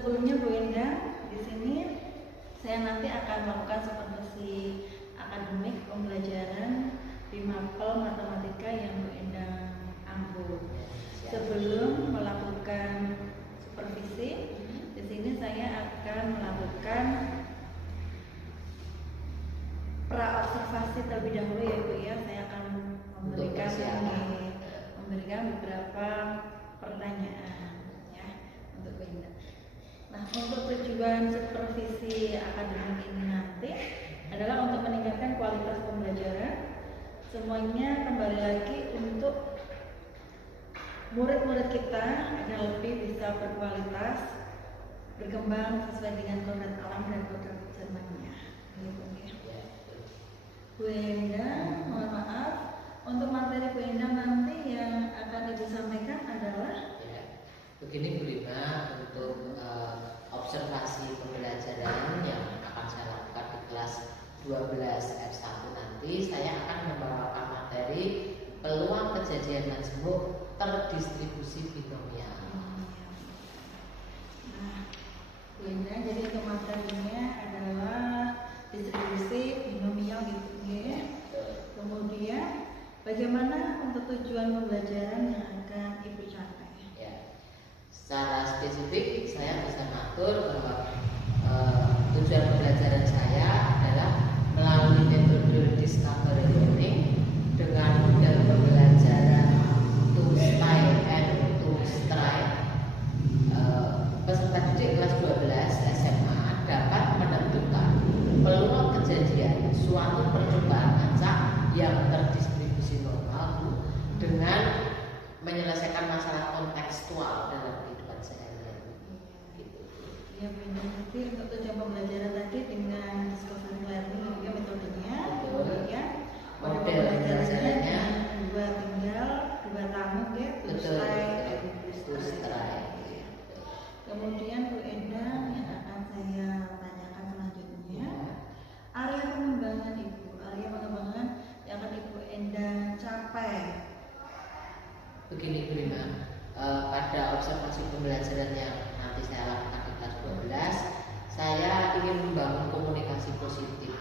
Sebelumnya Bu Endang, di sini saya nanti akan melakukan supervisi akademik pembelajaran di mapel matematika yang Bu Endang ambil. Sebelum melakukan supervisi, di sini saya akan melakukan pra-observasi terlebih dahulu ya Bu ya. Saya akan memberikan beberapa pertanyaan ya untuk Bu Endang. Nah, untuk tujuan supervisi akademik ini nanti adalah untuk meningkatkan kualitas pembelajaran. Semuanya kembali lagi untuk murid-murid kita agar lebih bisa berkualitas, berkembang sesuai dengan kodrat alam dan kodrat zamannya. Bu Endang, mohon maaf, untuk materi Bu Endang nanti yang akan Ibu sampaikan adalah begini Bu Rima, untuk observasi pembelajaran yang akan saya lakukan di kelas 12 F1 nanti, saya akan membawakan materi peluang kejadian majemuk terdistribusi binomial. Nah, Bu Endang, jadi untuk materinya adalah distribusi binomial gitu ya. Kemudian bagaimana untuk tujuan pembelajaran yang akan Ibu capai? Secara spesifik saya bisa mengatur bahwa tujuan pembelajaran saya adalah melalui metode discovery learning dengan model pembelajaran to style and to strike. Peserta didik kelas 12 SMA dapat menentukan peluang kejadian suatu percobaan acak yang terdistribusi normal dengan menyelesaikan masalah kontekstual dalam kehidupan sehari-hari. Gitu. Ya, benar. Nanti untuk tujuan pembelajaran tadi dengan discovery learning juga metodenya, kemudian model pembelajarannya dua tamu ya, to strike. Kemudian Bu Endang yang akan saya tanyakan selanjutnya, area pengembangan yang akan Ibu Endang capai. Begini Bu Rima, pada observasi pembelajaran yang nanti saya lakukan di kelas 12, saya ingin membangun komunikasi positif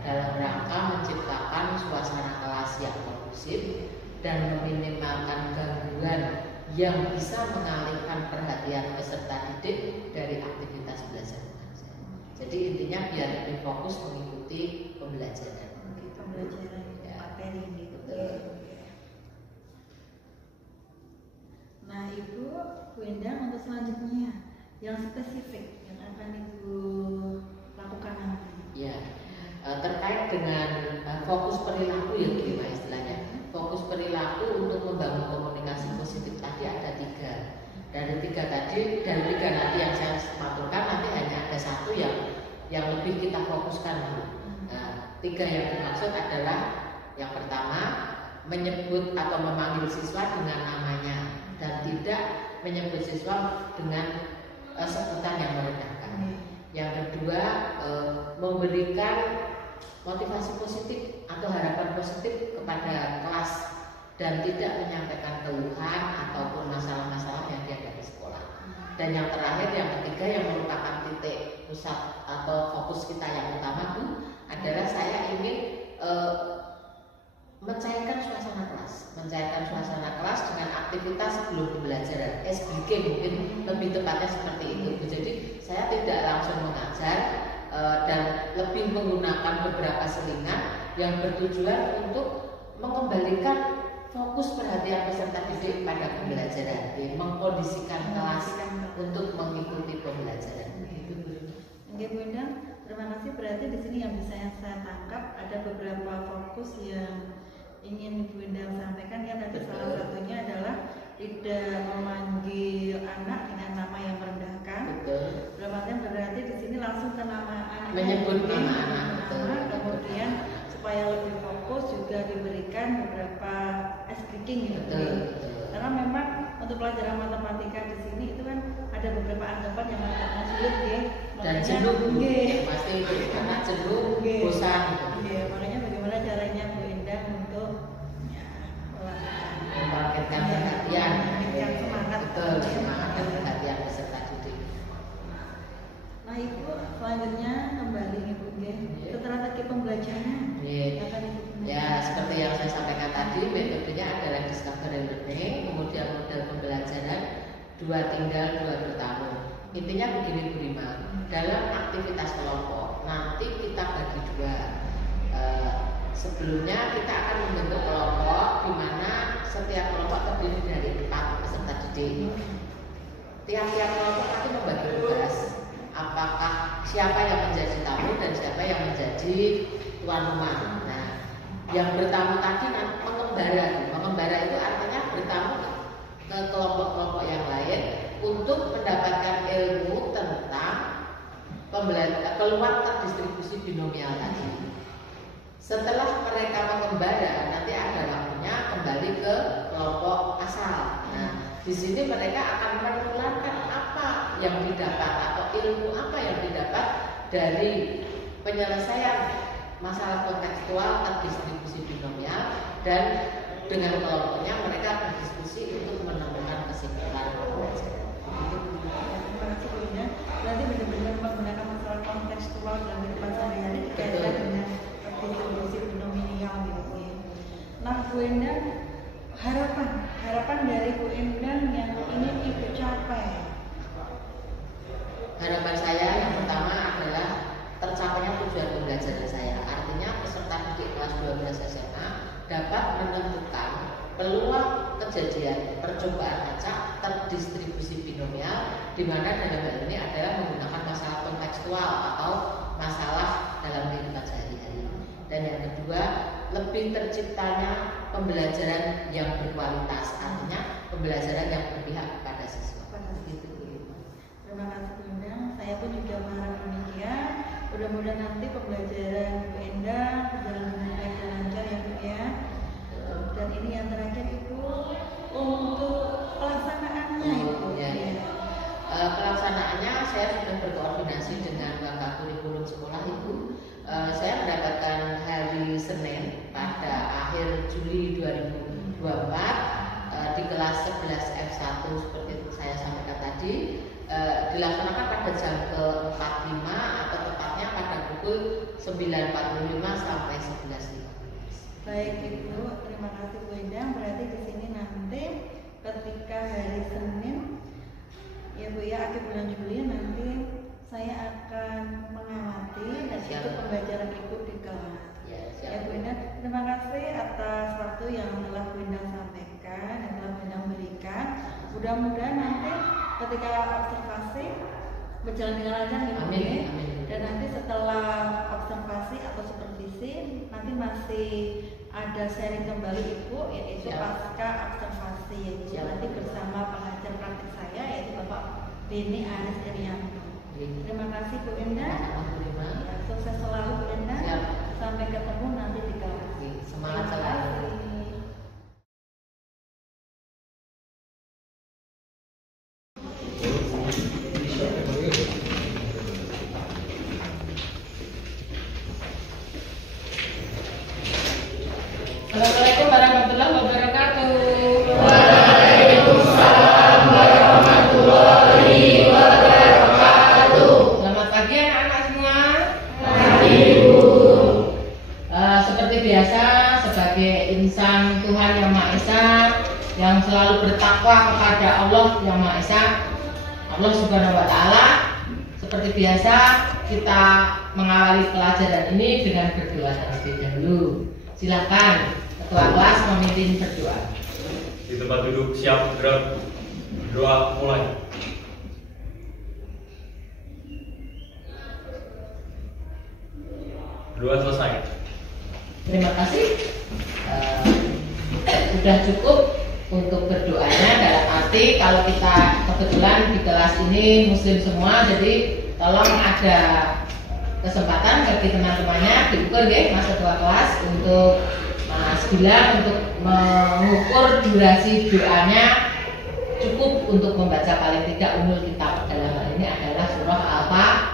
dalam rangka menciptakan suasana kelas yang kondusif dan meminimalkan gangguan yang bisa mengalihkan perhatian peserta didik dari aktivitas belajar mengajar. Jadi intinya biar lebih fokus mengikuti pembelajaran. Pembelajaran materi gitu. Nah, Ibu, Bu Endang, untuk selanjutnya yang spesifik yang akan Ibu lakukan nanti. Ya, terkait dengan fokus perilaku ya gimana istilahnya. Fokus perilaku untuk membangun komunikasi positif tadi ada 3. Dari 3 nanti yang saya maturkan nanti hanya ada 1 yang lebih kita fokuskan. Nah, 3 yang dimaksud adalah yang pertama menyebut atau memanggil siswa dengan namanya dan tidak menyebut siswa dengan sebutan yang merendahkan. Yang kedua, memberikan motivasi positif atau harapan positif kepada kelas dan tidak menyampaikan keluhan ataupun masalah-masalah yang dihadapi sekolah. Dan yang terakhir, yang ketiga yang merupakan titik pusat atau fokus kita yang utama itu adalah saya ingin mencairkan suasana kelas dengan aktivitas sebelum pembelajaran, SBK mungkin lebih tepatnya seperti itu. Jadi saya tidak langsung mengajar dan lebih menggunakan beberapa selingan yang bertujuan untuk mengembalikan fokus perhatian peserta didik pada pembelajaran, mengkondisikan kelas untuk mengikuti pembelajaran. Oke Bu Endang, terima kasih. Berarti di sini yang bisa saya tangkap ada beberapa fokus yang ingin Bu Endang sampaikan ya. Tadi salah satunya adalah tidak memanggil anak dengan nama yang merendahkan. Berarti di sini langsung ke nama anak. Menyebut nama anak. Kemudian supaya lebih fokus juga diberikan beberapa ice breaking gitu. Karena memang untuk pelajaran matematika di sini itu kan ada beberapa anggapan yang agak sulit ya. Dan jenuh, pasti itu karena jenuh, bosan. Iya, makanya bagaimana caranya Bu Endang untuk membangkitkan perhatian, semangat, betul, semangat dan perhatian peserta didik. yang saya sampaikan tadi, metodenya adalah discovery learning, kemudian model pembelajaran 2 tinggal 2 bertamu. Intinya begini Bu Rima, dalam aktivitas kelompok nanti kita bagi 2. Sebelumnya kita akan membentuk kelompok di mana setiap kelompok terdiri dari 4 peserta didik. Tiap-tiap kelompok nanti membagi tugas. Apakah siapa yang menjadi tamu dan siapa yang menjadi tuan rumah. Nah, yang bertamu tadi mengembara. Mengembara itu artinya bertamu ke kelompok-kelompok yang lain untuk mendapatkan ilmu tentang keluar terdistribusi binomial tadi. Setelah mereka mengembara, nanti ada waktunya kembali ke kelompok asal. Nah, di sini mereka akan menularkan apa yang didapat atau ilmu apa yang didapat dari penyelesaian masalah kontekstual terdistribusi binomial, dan dengan kelompoknya mereka berdiskusi untuk menemukan kesimpulan. Berarti benar-benar menggunakan masalah kontekstual dalam kehidupan sehari-hari dikaitkan dengan distribusi binomial gitu ya. Nah, Bu Endang, harapan dari Bu Endang yang ingin Ibu capai. Harapan saya yang pertama adalah tercapainya tujuan pembelajaran saya. Artinya peserta didik kelas 12 SMA dapat menemukan peluang kejadian percobaan acak terdistribusi binomial, di mana dalam hal ini adalah menggunakan masalah kontekstual atau masalah dalam kehidupan sehari-hari. Dan yang kedua, lebih terciptanya pembelajaran yang berkualitas, artinya pembelajaran yang berpihak kepada siswa. Terima kasih Bu Endang. Saya pun juga mengharap demikian. Mudah-mudahan nanti pembelajaran Bu Endang berjalan dengan baik dan lancar ya Bu ya. Dan ini yang terakhir Ibu untuk pelaksanaannya Ibu. Ya. Pelaksanaannya saya sudah berkoordinasi dengan Wakil Kurikulum Sekolah Ibu. Saya mendapatkan hari Senin pada akhir Juli 2024 di kelas 11 F1 seperti saya sampaikan tadi, dilaksanakan pada jam ke-45 atau tepatnya pada pukul 9.45 sampai 11.15. Baik Ibu, terima kasih Bu Endang. Berarti di sini nanti ketika hari Senin ya Bu ya, akhir bulan Juli nanti saya akan mengamati dan itu pembelajaran Ibu di kelas. Ya Bu Endang, terima kasih atas waktu yang telah Bu Endang sampaikan dan telah Bu Endang berikan. Mudah-mudahan nanti ketika observasi berjalan dengan lancar ya Bu. Dan nanti setelah observasi atau supervisi nanti masih ada sharing kembali Ibu, yaitu pasca observasi yaitu nanti bersama pengajar praktik saya yaitu Bapak Beni Aris Irianto. Terima kasih Bu Endang. Ya, sukses selalu Bu Endang. Sampai ketemu nanti di kelas. Semangat selalu. Assalamualaikum warahmatullahi wabarakatuh. Waalaikumsalam warahmatullahi wabarakatuh. Selamat pagi anak-anak semua. Pagi Bu. Seperti biasa, sebagai insan Tuhan Yang Maha Esa yang selalu bertakwa kepada Allah Yang Maha Esa, Allah Subhanahu Wa Taala, seperti biasa kita mengawali pelajaran ini dengan berdoa terlebih dahulu. Silakan ketua kelas memimpin berdoa. Di tempat duduk siap gerak. Doa mulai. Doa selesai. Terima kasih. Sudah cukup untuk berdoanya, dalam arti kalau kita kebetulan di kelas ini muslim semua, jadi tolong ada kesempatan bagi teman-temannya diukur ya Mas Ketua kelas untuk Mas Gilang untuk mengukur durasi doanya cukup untuk membaca paling tidak umul kitab, dalam hal ini adalah surah Al-Fatihah.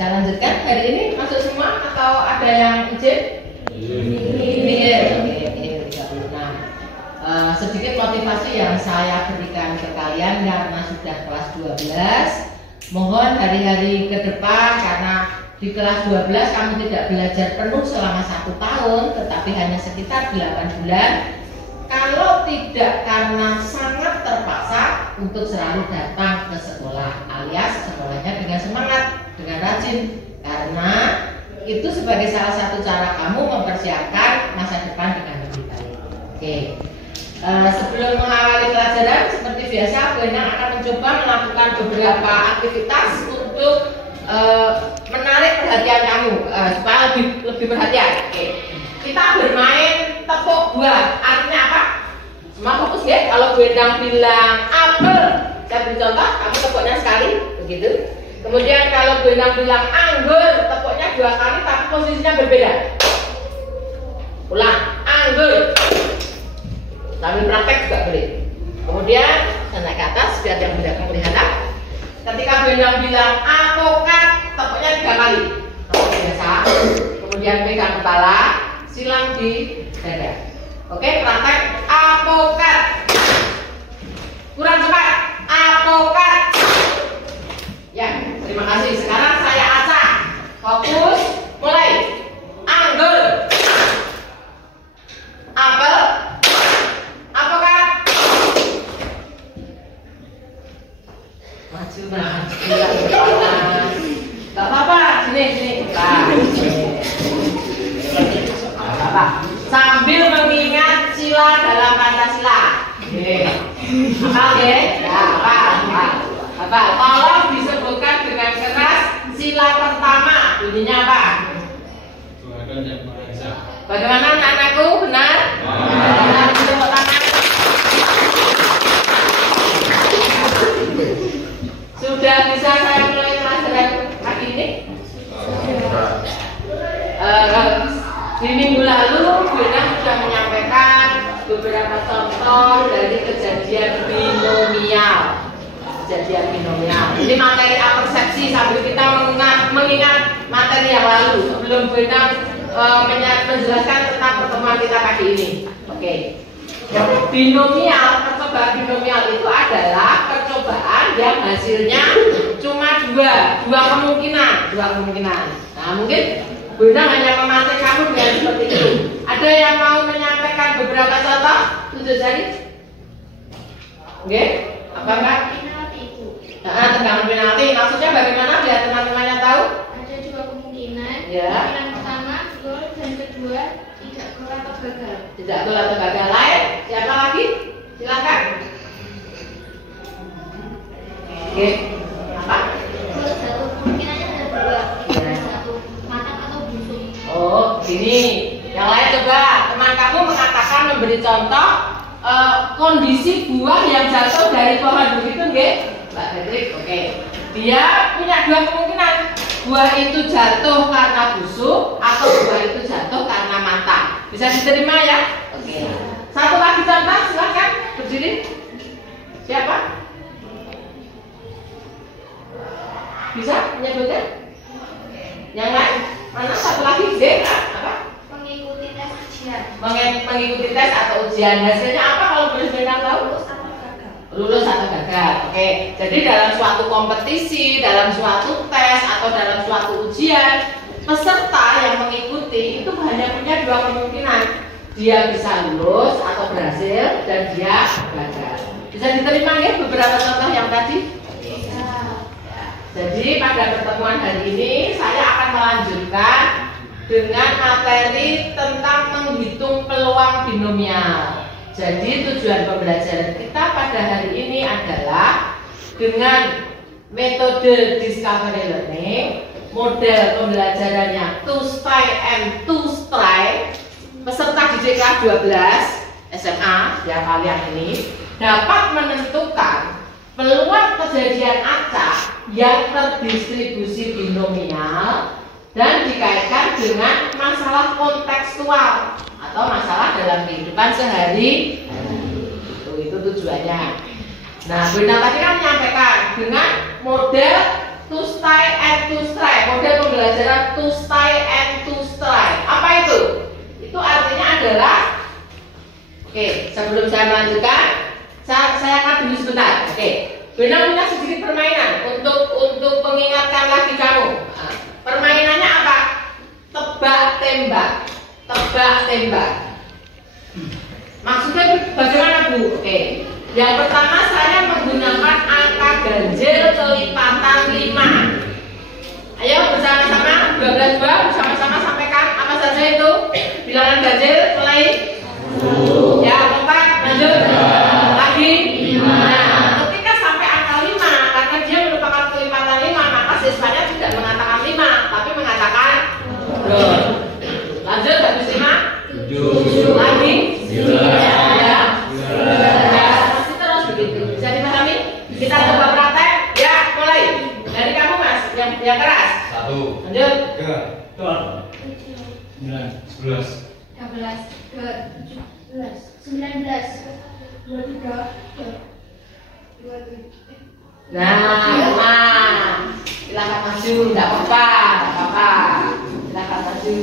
Saya lanjutkan, hari ini masuk semua atau ada yang izin? Izin. Ini 36. Sedikit motivasi yang saya berikan ke kalian karena sudah kelas 12. Mohon hari-hari ke depan karena di kelas 12 kamu tidak belajar penuh selama 1 tahun, tetapi hanya sekitar 8 bulan, kalau tidak karena sangat terpaksa untuk selalu datang ke sekolah, alias sekolahnya dengan semangat, dengan rajin, karena itu sebagai salah satu cara kamu mempersiapkan masa depan dengan lebih baik. Oke. Sebelum mengawali pelajaran, seperti biasa, Bu Endang akan mencoba melakukan beberapa aktivitas untuk menarik perhatian kamu supaya lebih perhatian. Oke. Kita bermain tepuk buah. Artinya apa? Semua fokus ya. Kalau Bu Endang bilang apel, saya beri contoh, kamu tepuknya sekali, begitu. Kemudian kalau Bu Endang bilang anggur, tepuknya 2 kali tapi posisinya berbeda. Ulang, anggur. Sambil praktek juga boleh. Kemudian saya naik ke atas biar yang tidak kelihatan. Ketika Bu Endang bilang apokat, tepuknya 3 kali. Seperti biasa. Kemudian pegang kepala, silang di dada. Oke, praktek apokat. Kurang cepat. Apokat. Ya, terima kasih. Sekarang saya acak. Fokus, mulai. Anggur. Apel. Apokat. Maju, gak apa-apa. Sini. Apa? Sambil mengingat sila dalam Pancasila. Apa ya? Apa? Tolong disebutkan dengan keras sila pertama. Bunyinya apa? Tuhan Yang Maha Esa. Bagaimana anak-anakku? Benar? Benar. Tepuk tangan. Sudah bisa saya mulai pelajaran pagi ini? Di minggu lalu Bu Endang sudah menyampaikan beberapa contoh dari kejadian binomial. Ini materi apersepsi sambil kita mengingat materi yang lalu sebelum Bu Endang menjelaskan tentang pertemuan kita pagi ini. Oke. Percobaan binomial itu adalah percobaan yang hasilnya cuma dua kemungkinan. Nah, mungkin Bu Endang hanya memancing kamu dengan seperti itu. Ada yang mau menyampaikan beberapa contoh? Tunjuk jari. Oke, apa enggak? Penalti itu. Tendangan penalti. Maksudnya bagaimana? Biar teman-temannya tahu. Ada 2 kemungkinan. Ya. Kemungkinan pertama gol dan kedua tidak gol atau gagal. Tidak gol atau gagal. Lain? Siapa lagi? Silakan. Oke. Apa? Gol 1 kemungkinannya ada 2. Ada 1 matang atau busuk. Oh, gini. Yang lain coba. Teman kamu mengatakan memberi contoh kondisi buah yang jatuh dari pohon begitu, nggih? Mbak Patrick, oke. Dia punya 2 kemungkinan. Buah itu jatuh karena busuk atau buah itu jatuh karena matang. Bisa diterima ya? Oke. Satu lagi contoh, silakan berdiri. Siapa? Bisa menyebutkan? Yang lain? Mana satu lagi? Apa? Mengikuti tes ujian. Mengikuti tes atau ujian. Hasilnya apa kalau boleh Endang tahu? Lulus atau gagal. Lulus atau gagal. Oke. Jadi dalam suatu kompetisi, dalam suatu tes atau dalam suatu ujian, peserta yang mengikuti itu hanya punya 2 kemungkinan. Dia bisa lulus atau berhasil dan dia gagal. Bisa diterima ya beberapa contoh yang tadi? Jadi pada pertemuan hari ini saya akan melanjutkan dengan materi tentang menghitung peluang binomial. Jadi tujuan pembelajaran kita pada hari ini adalah dengan metode discovery learning, model pembelajarannya to stay and to try. Peserta didik kelas 12 SMA ya kalian ini dapat menentukan peluang kejadian acak yang terdistribusi binomial dan dikaitkan dengan masalah kontekstual atau masalah dalam kehidupan sehari. Itu tujuannya. Nah, Bu Endang tadi kan menyampaikan dengan model to stay and to try, model pembelajaran to stay and to try. Apa itu? Itu artinya adalah, oke, sebelum saya melanjutkan, saya akan dulu sebentar. Oke, Bu Endang punya sedikit permainan untuk mengingatkan lagi kamu. Permainan tembak. Tebak tembak. Maksudnya bagaimana Bu? Oke. Yang pertama saya menggunakan angka ganjil kelipatan 5. Ayo bersama-sama 12 buah bersama-sama sampaikan apa saja itu bilangan ganjil mulai. Ya, 4 lanjut. Lagi 5. Nah, ketika sampai angka 5 karena dia merupakan kelipatan 5, maka siswanya tidak mengatakan 5 tapi mengatakan 2. Lanjut habis 5 7 lagi 9 ya. Masih terus begitu. Bisa dipahami? Kita coba praktek. Ya, mulai. Dari kamu Mas, yang keras. 1 Lanjut. 3 9 11 12, 17, 19, 23, 27. Nah, silakan maju, tidak apa-apa, silakan maju.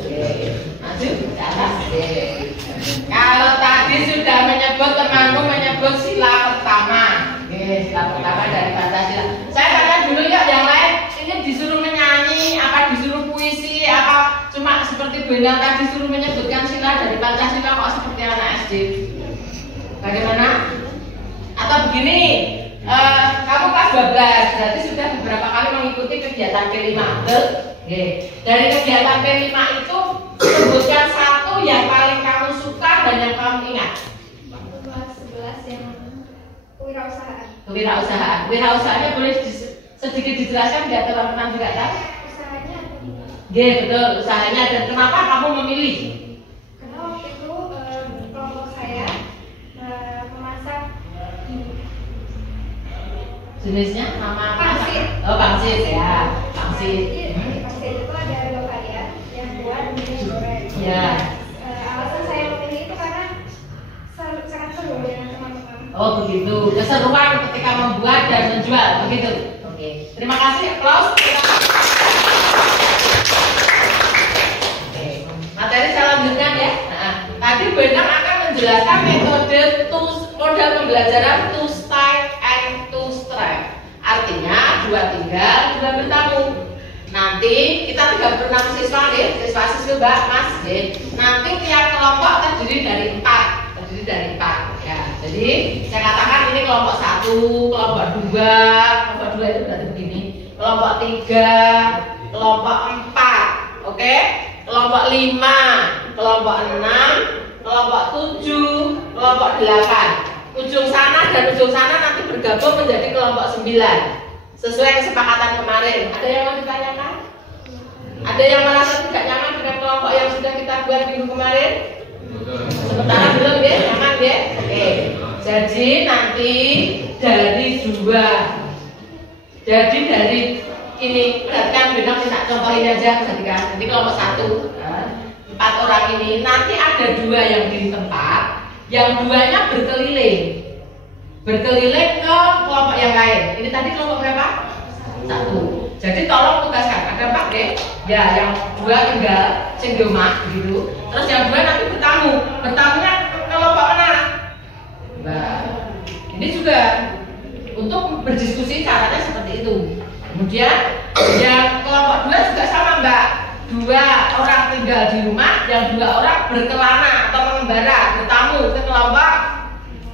Oke, maju ke atas. Oke. Kalau tadi sudah menyebut temanmu menyebut sila pertama, sila pertama dari Pancasila. Saya tanya dulu ya yang lain, ini disuruh menyanyi, apa disuruh puisi, apa cuma seperti Bu Endang tadi disuruh menyebutkan sila dari Pancasila kok seperti anak SD? Bagaimana? Atau begini, kamu kelas 12 berarti sudah beberapa kali mengikuti kegiatan P5, betul? Dari kegiatan P5 itu sebutkan satu yang paling kamu suka dan yang kamu ingat. 11 yang kewirausahaan. Kewirausahaan. Wirausahaannya boleh sedikit dijelaskan biar teman-teman juga tahu. Usahanya Betul, usahanya dan kenapa kamu memilih? karena waktu itu kelompok saya memasak Jenisnya nama apa? Pangsit. Oh, pangsit ya. Pangsit. Di pangsit itu ada 2 varian, yang buat dan yang goreng. Ya. Alasan saya memilih itu karena sangat seru dengan teman-teman. Oh, begitu. Keseruan ketika membuat dan menjual, begitu. Oke. Terima kasih. Applause. Oke. Materi saya lanjutkan ya. Nah, tadi Bu Endang akan menjelaskan metode model pembelajaran to style and to strive. Artinya 2 tinggal, 2 bertamu. Nanti kita 36 siswa nih, siswa-siswi Mbak, Mas, nih. Nanti tiap kelompok terdiri dari 4. Ya. Jadi saya katakan ini kelompok 1, kelompok 2, kelompok 2 itu berarti begini, kelompok 3, kelompok 4, oke? Kelompok 5, kelompok 6, kelompok 7, kelompok 8. Ujung sana dan ujung sana nanti bergabung menjadi kelompok 9 sesuai kesepakatan kemarin. Ada yang mau ditanyakan? Ada yang merasa tidak nyaman dengan kelompok yang sudah kita buat minggu kemarin? Sementara belum ya, nyaman ya? Oke. Jadi nanti dari 2, jadi dari ini perhatikan benar minta contoh ini aja jadikan. Nanti kelompok 1 4 orang ini nanti ada 2 yang di tempat, yang 2-nya berkeliling ke kelompok yang lain. Ini tadi kelompok berapa? 1. Jadi tolong tugaskan, ada 4 deh. Ya, yang 2 tinggal sing di omah begitu. Terus yang 2 nanti bertamu. Bertamunya ke kelompok mana? Nah, ini juga untuk berdiskusi caranya seperti itu. Kemudian yang kelompok 2 juga sama Mbak. 2 orang tinggal di rumah, yang 2 orang berkelana atau mengembara, bertamu ke kelompok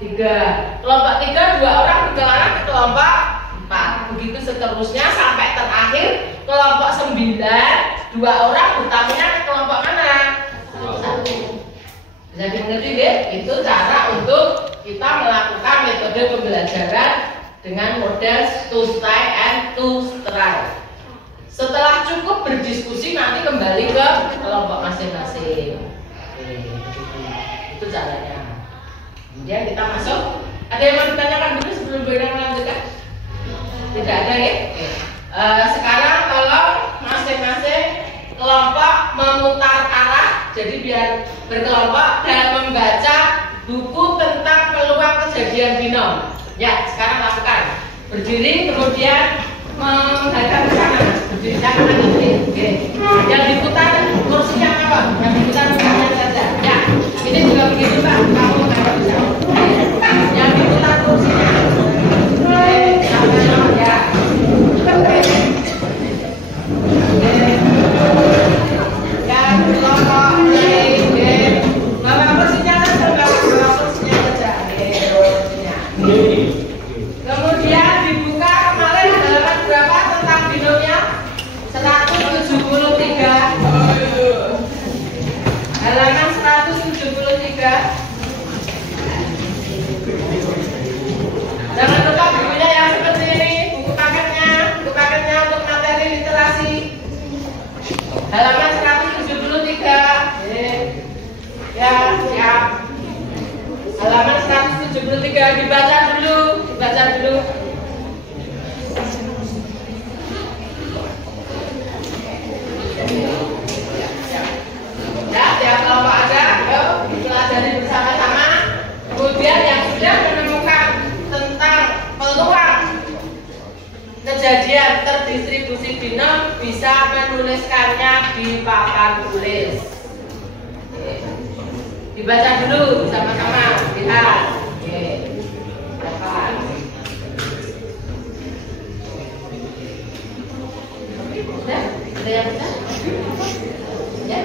3. Kelompok 3 2 orang berkelana ke kelompok 4. Begitu seterusnya sampai terakhir kelompok 9 2 orang bertamunya ke kelompok mana? 1. Bisa dimengerti ya? Itu cara untuk kita melakukan metode pembelajaran dengan model to style and to strive. Setelah cukup berdiskusi nanti kembali ke kelompok masing-masing. Itu caranya. Kemudian kita masuk. Ada yang mau ditanyakan dulu sebelum kita melanjutkan? Tidak ada ya? Sekarang tolong masing-masing kelompok memutar arah. Jadi biar berkelompok dan membaca buku tentang peluang kejadian binom. Ya, sekarang lakukan. Berdiri kemudian menghadap ke sana. Berdiri jangan nanti. Oke. Yang diputar kursinya apa? Yang diputar kursinya saja. Ya. Ini juga begitu Pak. Kamu menghadap ke sana. Yang diputar kursinya. Oke. Sama ya. Oke. Halaman 173. Ya, siap. Halaman 173 dibaca dulu. Ya, tiap kelompok ada, yuk dipelajari bersama-sama. Kemudian yang sudah menemukan tentang peluang kejadian terdistribusi binom bisa menuliskannya di papan tulis. Dibaca dulu bersama-sama, lihat. Sudah? Ada yang sudah? Ya.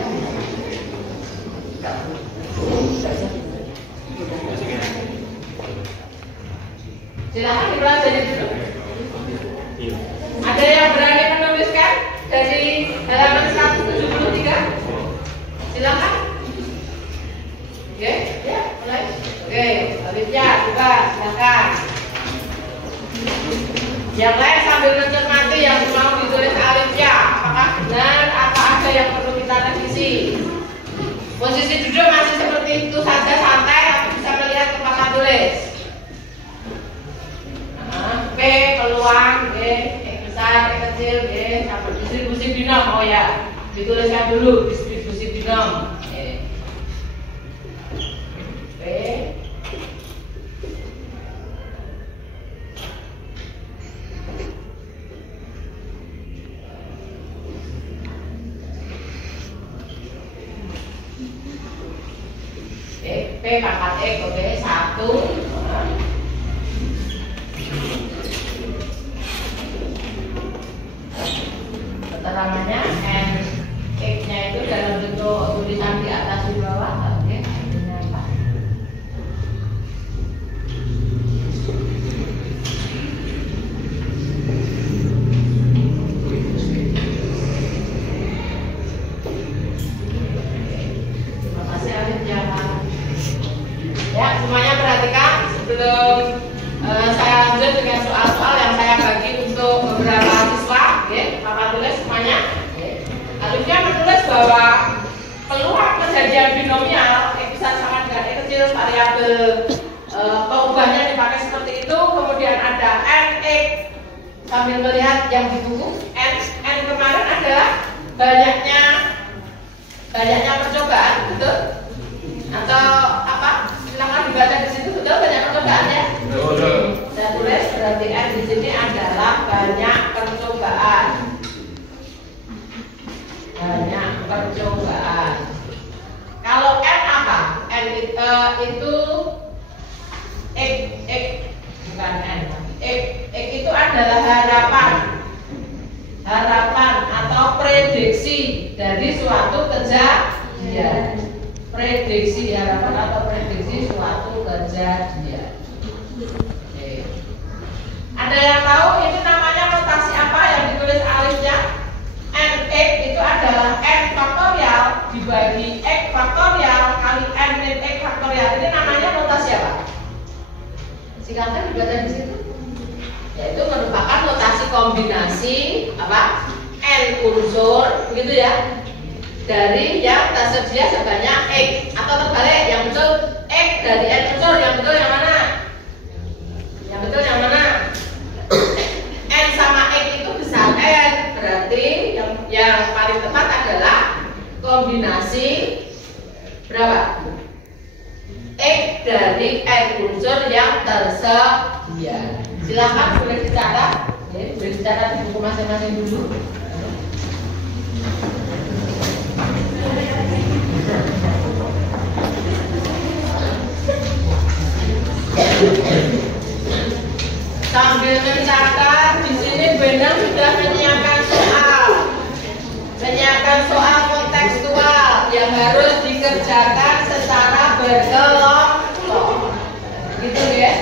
Silakan dipelajari dulu. Ada yang berani menuliskan dari halaman 173? Silakan. Oke, ya, mulai. Oke, Alifnya juga silakan. Yang lain sambil mencermati yang mau ditulis alifnya, apakah benar atau ada yang perlu kita revisi. Posisi duduk masih seperti itu saja, santai, tapi bisa melihat ke papan tulis. Oke, peluang, besar, kecil, sampai distribusi binom. Oh ya, dituliskan dulu distribusi binom. P pangkat X, oke, 1. Keterangannya N X-nya itu dalam bentuk tulisan di atas di bawah, oke, artinya apa? Terima kasih Alif Jawa. Ya, semuanya perhatikan sebelum saya lanjut dengan soal-soal yang saya bagi untuk beberapa siswa. Papan tulis semuanya. Alifnya menulis bahwa peluang kejadian binomial X besar sama dengan X kecil, variabel pengubahnya dipakai seperti itu. Kemudian ada N X, sambil melihat yang di buku. N kemarin adalah banyaknya percobaan, betul? Atau apa? Silakan dibaca di situ, betul? Banyak percobaan ya? Betul. Saya tulis berarti N di sini adalah banyak percobaan. Banyak percobaan. Kalau N apa? N itu X bukan N. X itu adalah harapan atau prediksi dari suatu kejadian. Prediksi harapan atau prediksi suatu kejadian. Ada yang tahu ini namanya notasi apa yang ditulis alifnya? Nx itu adalah n faktorial dibagi x faktorial kali n min x faktorial. Ini namanya notasi apa? Singkatnya dibaca di situ. Yaitu merupakan notasi kombinasi apa? N unsur, begitu ya? Dari yang tersedia sebanyak x, atau terbalik, yang betul x dari n unsur, yang betul yang mana? Yang betul yang mana? N sama x itu besar n, berarti yang paling tepat adalah kombinasi berapa? X dari n unsur yang tersedia. Silakan boleh dicatat, boleh dicatat di buku masing-masing dulu. Sambil mencatat, di sini Benang sudah menyiapkan soal kontekstual yang harus dikerjakan secara berkelompok. Gitu ya.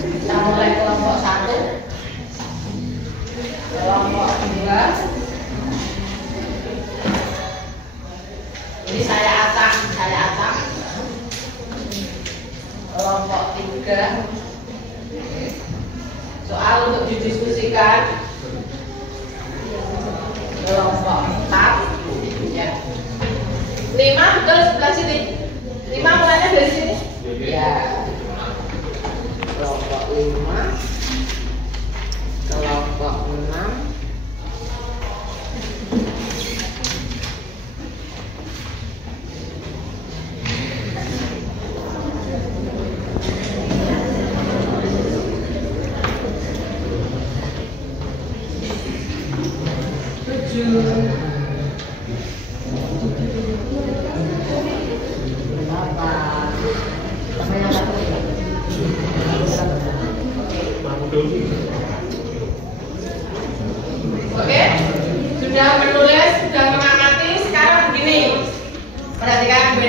Kita mulai kelompok 1, kelompok 2. Ini saya acak. Kelompok 3. Soal untuk didiskusikan. Kelompok 4.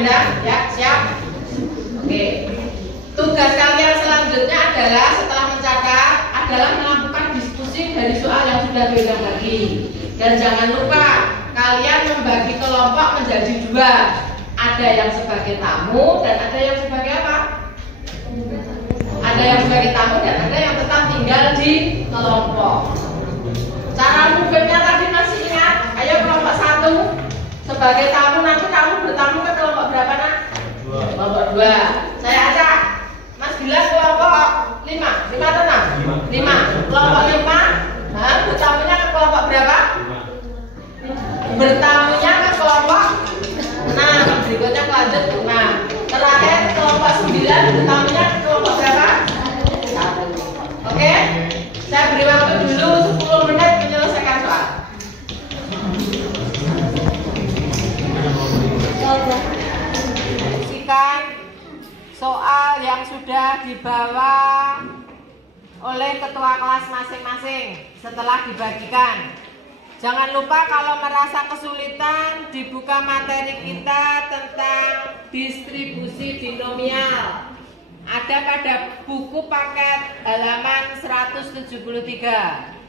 Benda? Ya, siap? Oke. Tugas kalian selanjutnya adalah setelah mencatat adalah melakukan diskusi dari soal yang sudah Benda bagi. Dan jangan lupa kalian membagi kelompok menjadi 2. Ada yang sebagai tamu dan ada yang sebagai apa? Ada yang sebagai tamu dan ada yang tetap tinggal di kelompok. Cara movingnya tadi masih ingat? Ayo kelompok 1 sebagai tamu, nanti kamu bertamu ke kelompok berapa nak? 2. Kelompok 2. Saya ajak Mas Gilang kelompok 5. 5 atau 6? 5. Kelompok 5. Nah, bertamunya ke kelompok berapa? 5. Bertamunya ke kelompok 6. Berikutnya lanjut 6. Terakhir kelompok 9 bertamunya ke kelompok berapa? 1. Oke? Saya beri waktu dulu 10 menit menyelesaikan soal. Sikan soal yang sudah dibawa oleh ketua kelas masing-masing setelah dibagikan. Jangan lupa kalau merasa kesulitan dibuka materi kita tentang distribusi binomial. Ada pada buku paket halaman 173.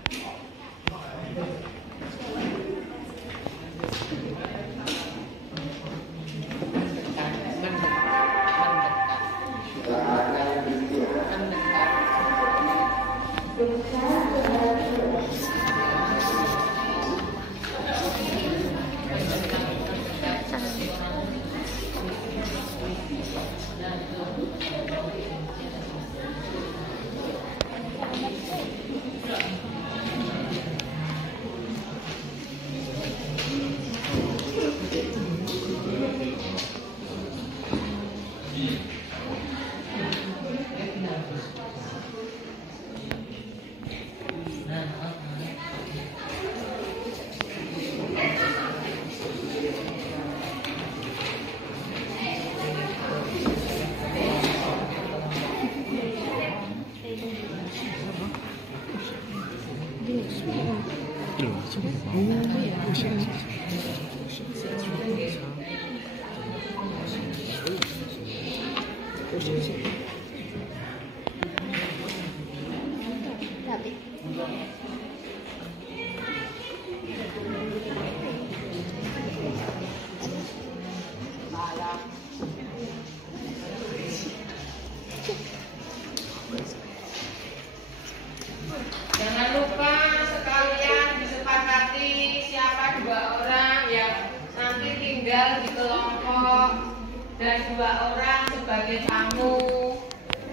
Jangan lupa sekalian disepakati siapa 2 orang yang nanti tinggal di kelompok dan 2 orang sebagai tamu.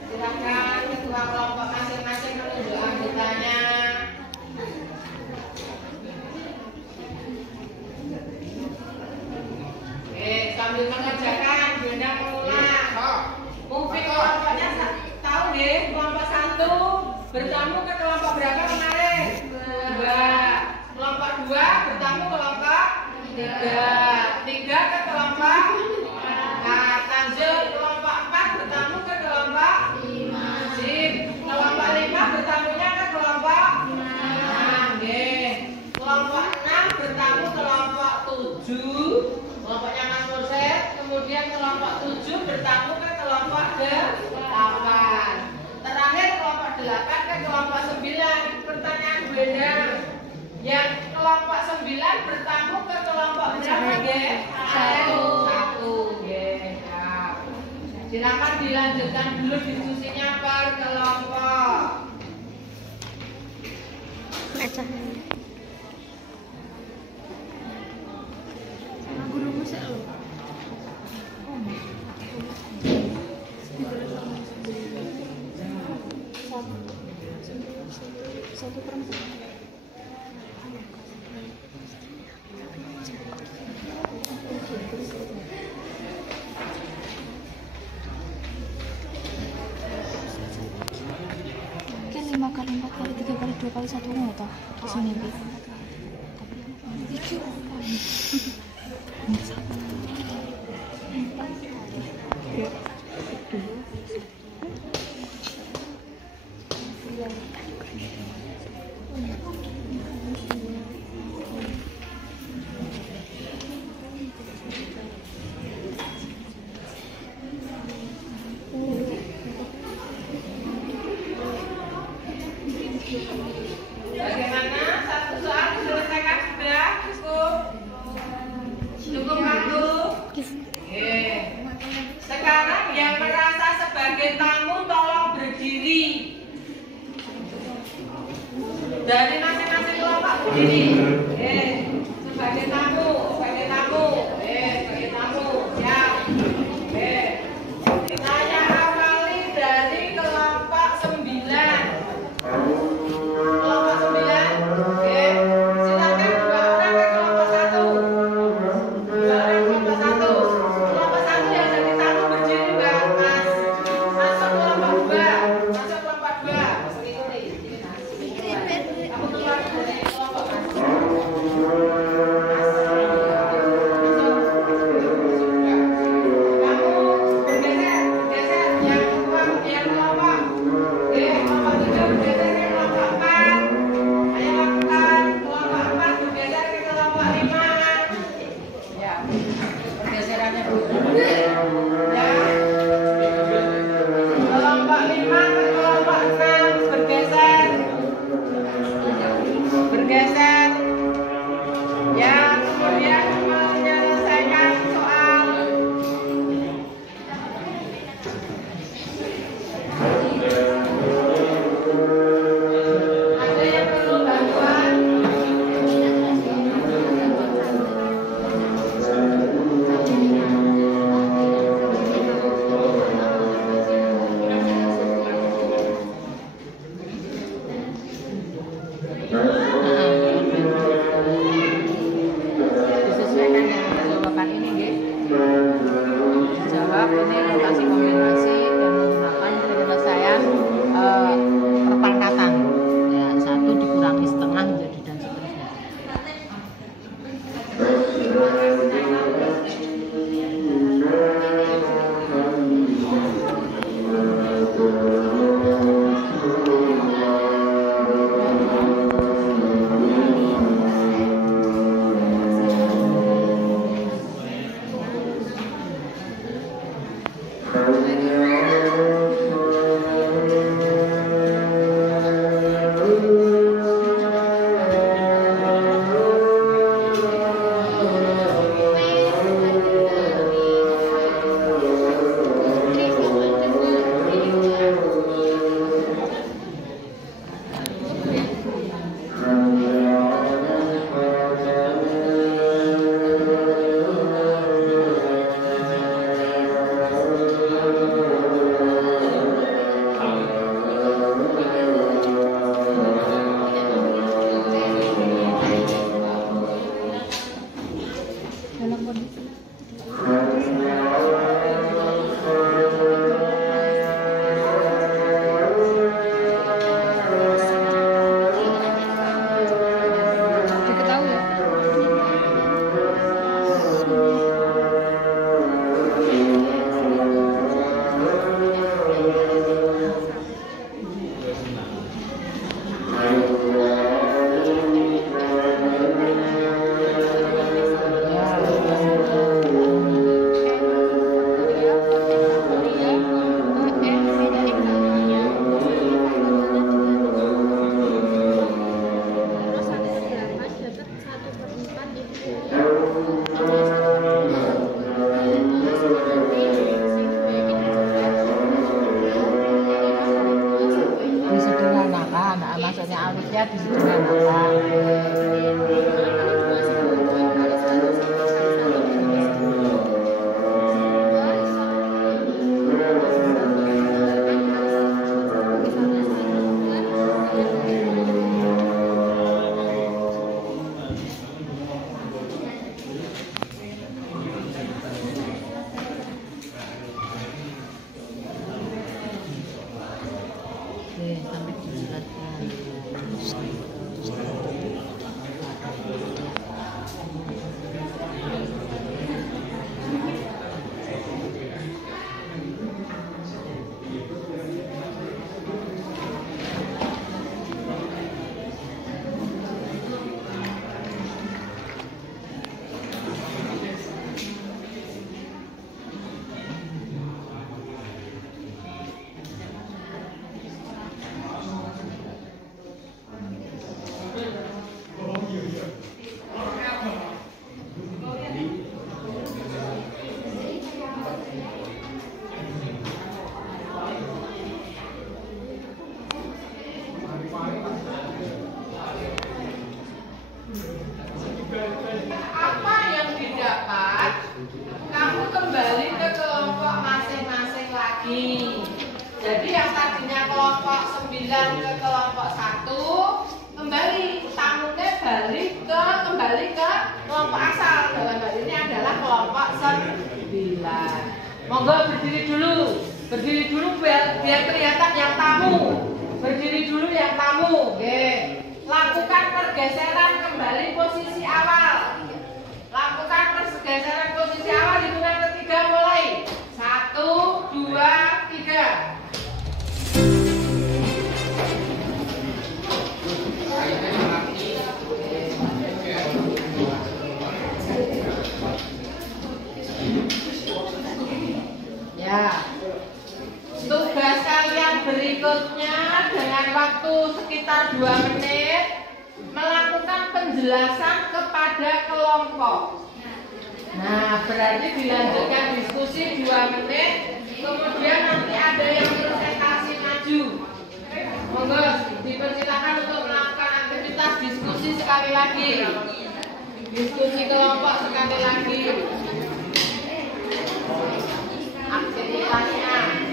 Silakan ketua kelompok masing-masing menunjuk anggotanya. Oke, sambil mengerjakan Bunda mengulang. Mungkin kelompoknya tahu deh, kelompok 1 bertamu ke kelompok berapa kemarin? 2. Kelompok 2 bertamu kelompok 3. 3 ke kelompok 4. Lanjut kelompok 4 bertamu ke kelompok 5. Sip. Kelompok 5 bertamunya ke kelompok 6. Nggih. Kelompok 6 bertamu kelompok 7. Kelompoknya Mas Mursyid. Kemudian kelompok 7 bertamu ke kelompok 8. Terakhir kelompok 8 ke kelompok 9. Pertanyaan Bu Endang, yang kelompok 9 bertamu ke kelompok berapa, nggih? 1. Nggih, siap. Silakan dilanjutkan dulu diskusinya per kelompok. Baca. Guru masak lo. Satu perempuan. Kan 5 kali 4 kali 3 kali 2 kali 1 nggak toh di sini. sebagai tamu tolong berdiri. Dari masing-masing kelompok berdiri. Sebagai tamu, sebagai tamu. Sebagai tamu. Siap. Saya awali dari kelompok 9. Kelompok 9. Silakan 2 orang ke kelompok 1. 2 orang kelompok 1. Kelompok 1 yang jadi tamu berdiri, Mbak. Masuk kelompok 2. Masuk kelompok 2. Kamu keluar dari kelompok 1. Bergeser ya, kemudian menyelesaikan soal. Ada yang perlu bantuan? Disesuaikan dengan jawaban ini, nggih. Jawab ini lokasi kombinasi dan menggunakan penyelesaian perpangkatan. Ya, 1 dikurangi setengah menjadi dan seterusnya. kamu kembali ke kelompok masing-masing lagi. Jadi yang tadinya kelompok 9 ke kelompok 1, kembali tamunya kembali ke kelompok asal. Dalam hal ini adalah kelompok 9. Monggo berdiri dulu biar kelihatan yang tamu. Berdiri dulu yang tamu. Oke. Lakukan pergeseran kembali posisi awal. Lakukan pergeseran posisi awal, hitungan ketiga mulai. 1, 2, 3. Ya. Tugas kalian berikutnya dengan waktu sekitar 2 menit melakukan penjelasan kepada kelompok. Nah, berarti dilanjutkan diskusi 2 menit, kemudian nanti ada yang presentasi maju. Monggo dipersilakan untuk melakukan aktivitas diskusi sekali lagi. Diskusi kelompok sekali lagi. Aktivitasnya.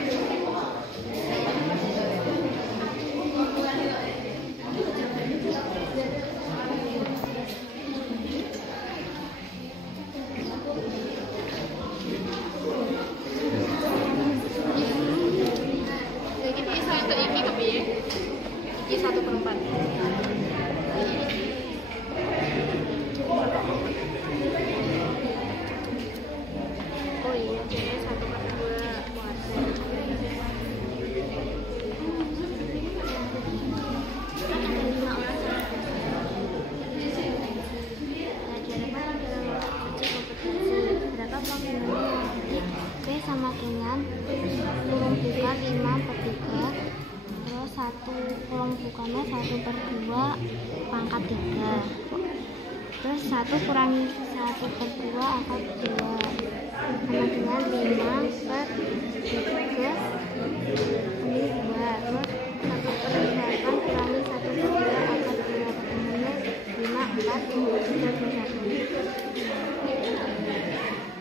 Sama dengan kurung buka 5/3, terus kurung bukanya 1/2 pangkat 3, terus 1 kurangi 1/2 akar 2 sama dengan 5/3 ini 2, terus 1/8 kurangi 1/2 akar 2 ketemunya 5, 4, 3, 1.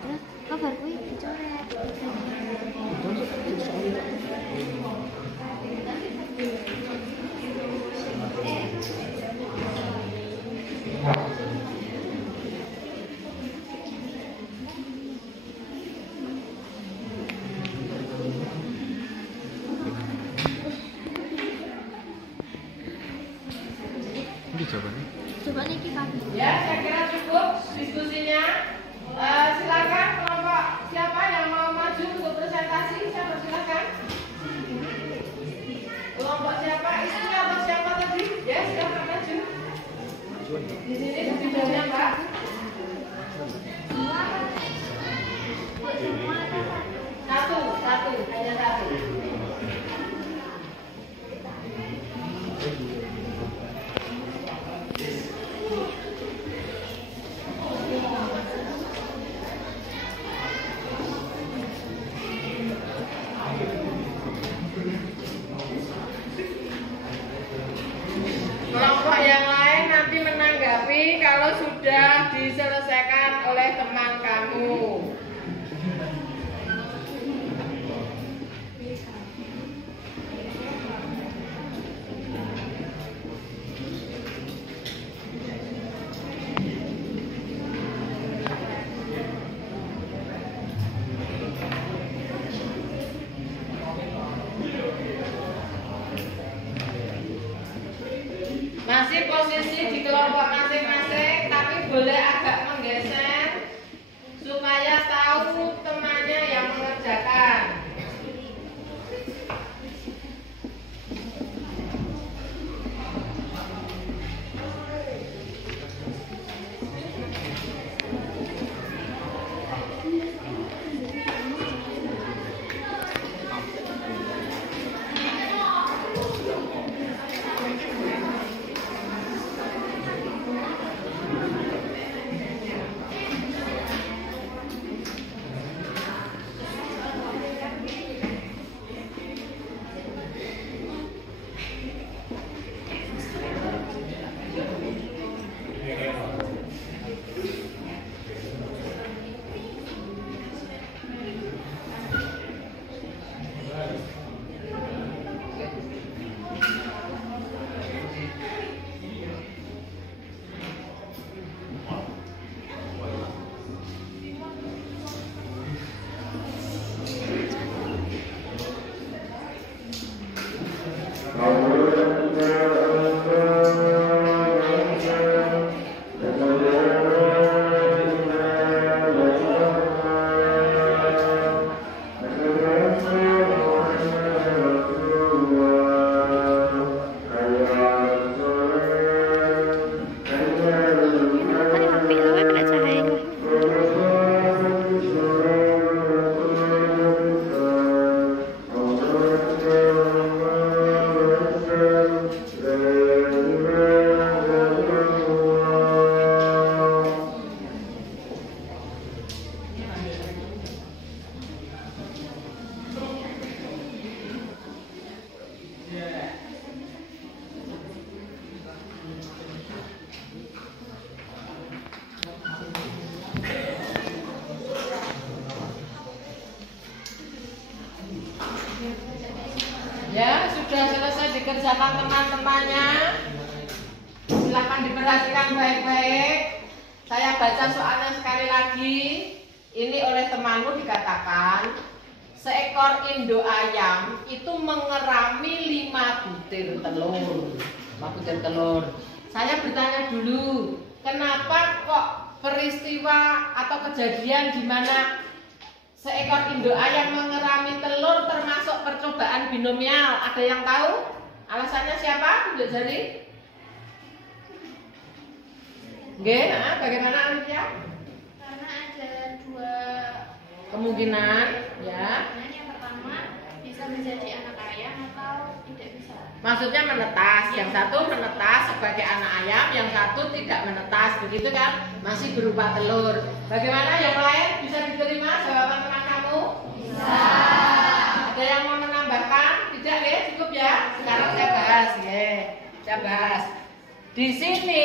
Terus kabar gue dicoret. Coba nih kita. Ya, saya kira cukup diskusinya. Silakan kelompok siapa yang mau maju untuk presentasi, saya persilakan. Kelompok siapa? Istri atau siapa tadi? Ya, silakan maju. Di sini sebidangnya, Mbak. Satu, hanya satu. Kelompok yang lain nanti menanggapi kalau sudah diselesaikan oleh teman kamu. Masih posisi di kelompok masing-masing, tapi boleh agak menggeser supaya tahu temannya mengerjakan teman-temannya. Silakan diperhatikan baik-baik. Saya baca soalnya sekali lagi. Ini oleh temanmu dikatakan seekor Indo ayam itu mengerami 5 butir telur. 5 butir telur. Saya bertanya dulu, kenapa kok peristiwa atau kejadian di mana seekor Indo ayam mengerami telur termasuk percobaan binomial? Ada yang tahu? Alasannya siapa? Tunjuk jari. Nggih, bagaimana Alicia? Karena ada 2 Kemungkinan, ya. yang pertama bisa menjadi anak ayam atau tidak bisa. Maksudnya menetas. Yang satu menetas sebagai anak ayam, yang satu tidak menetas, begitu kan? Masih berupa telur. Bagaimana yang lain? Bisa diterima jawaban teman kamu? Bisa. Ada yang mau menambahkan? Tidak, ya? Cukup ya? Sekarang saya bahas, ya. Saya bahas. Di sini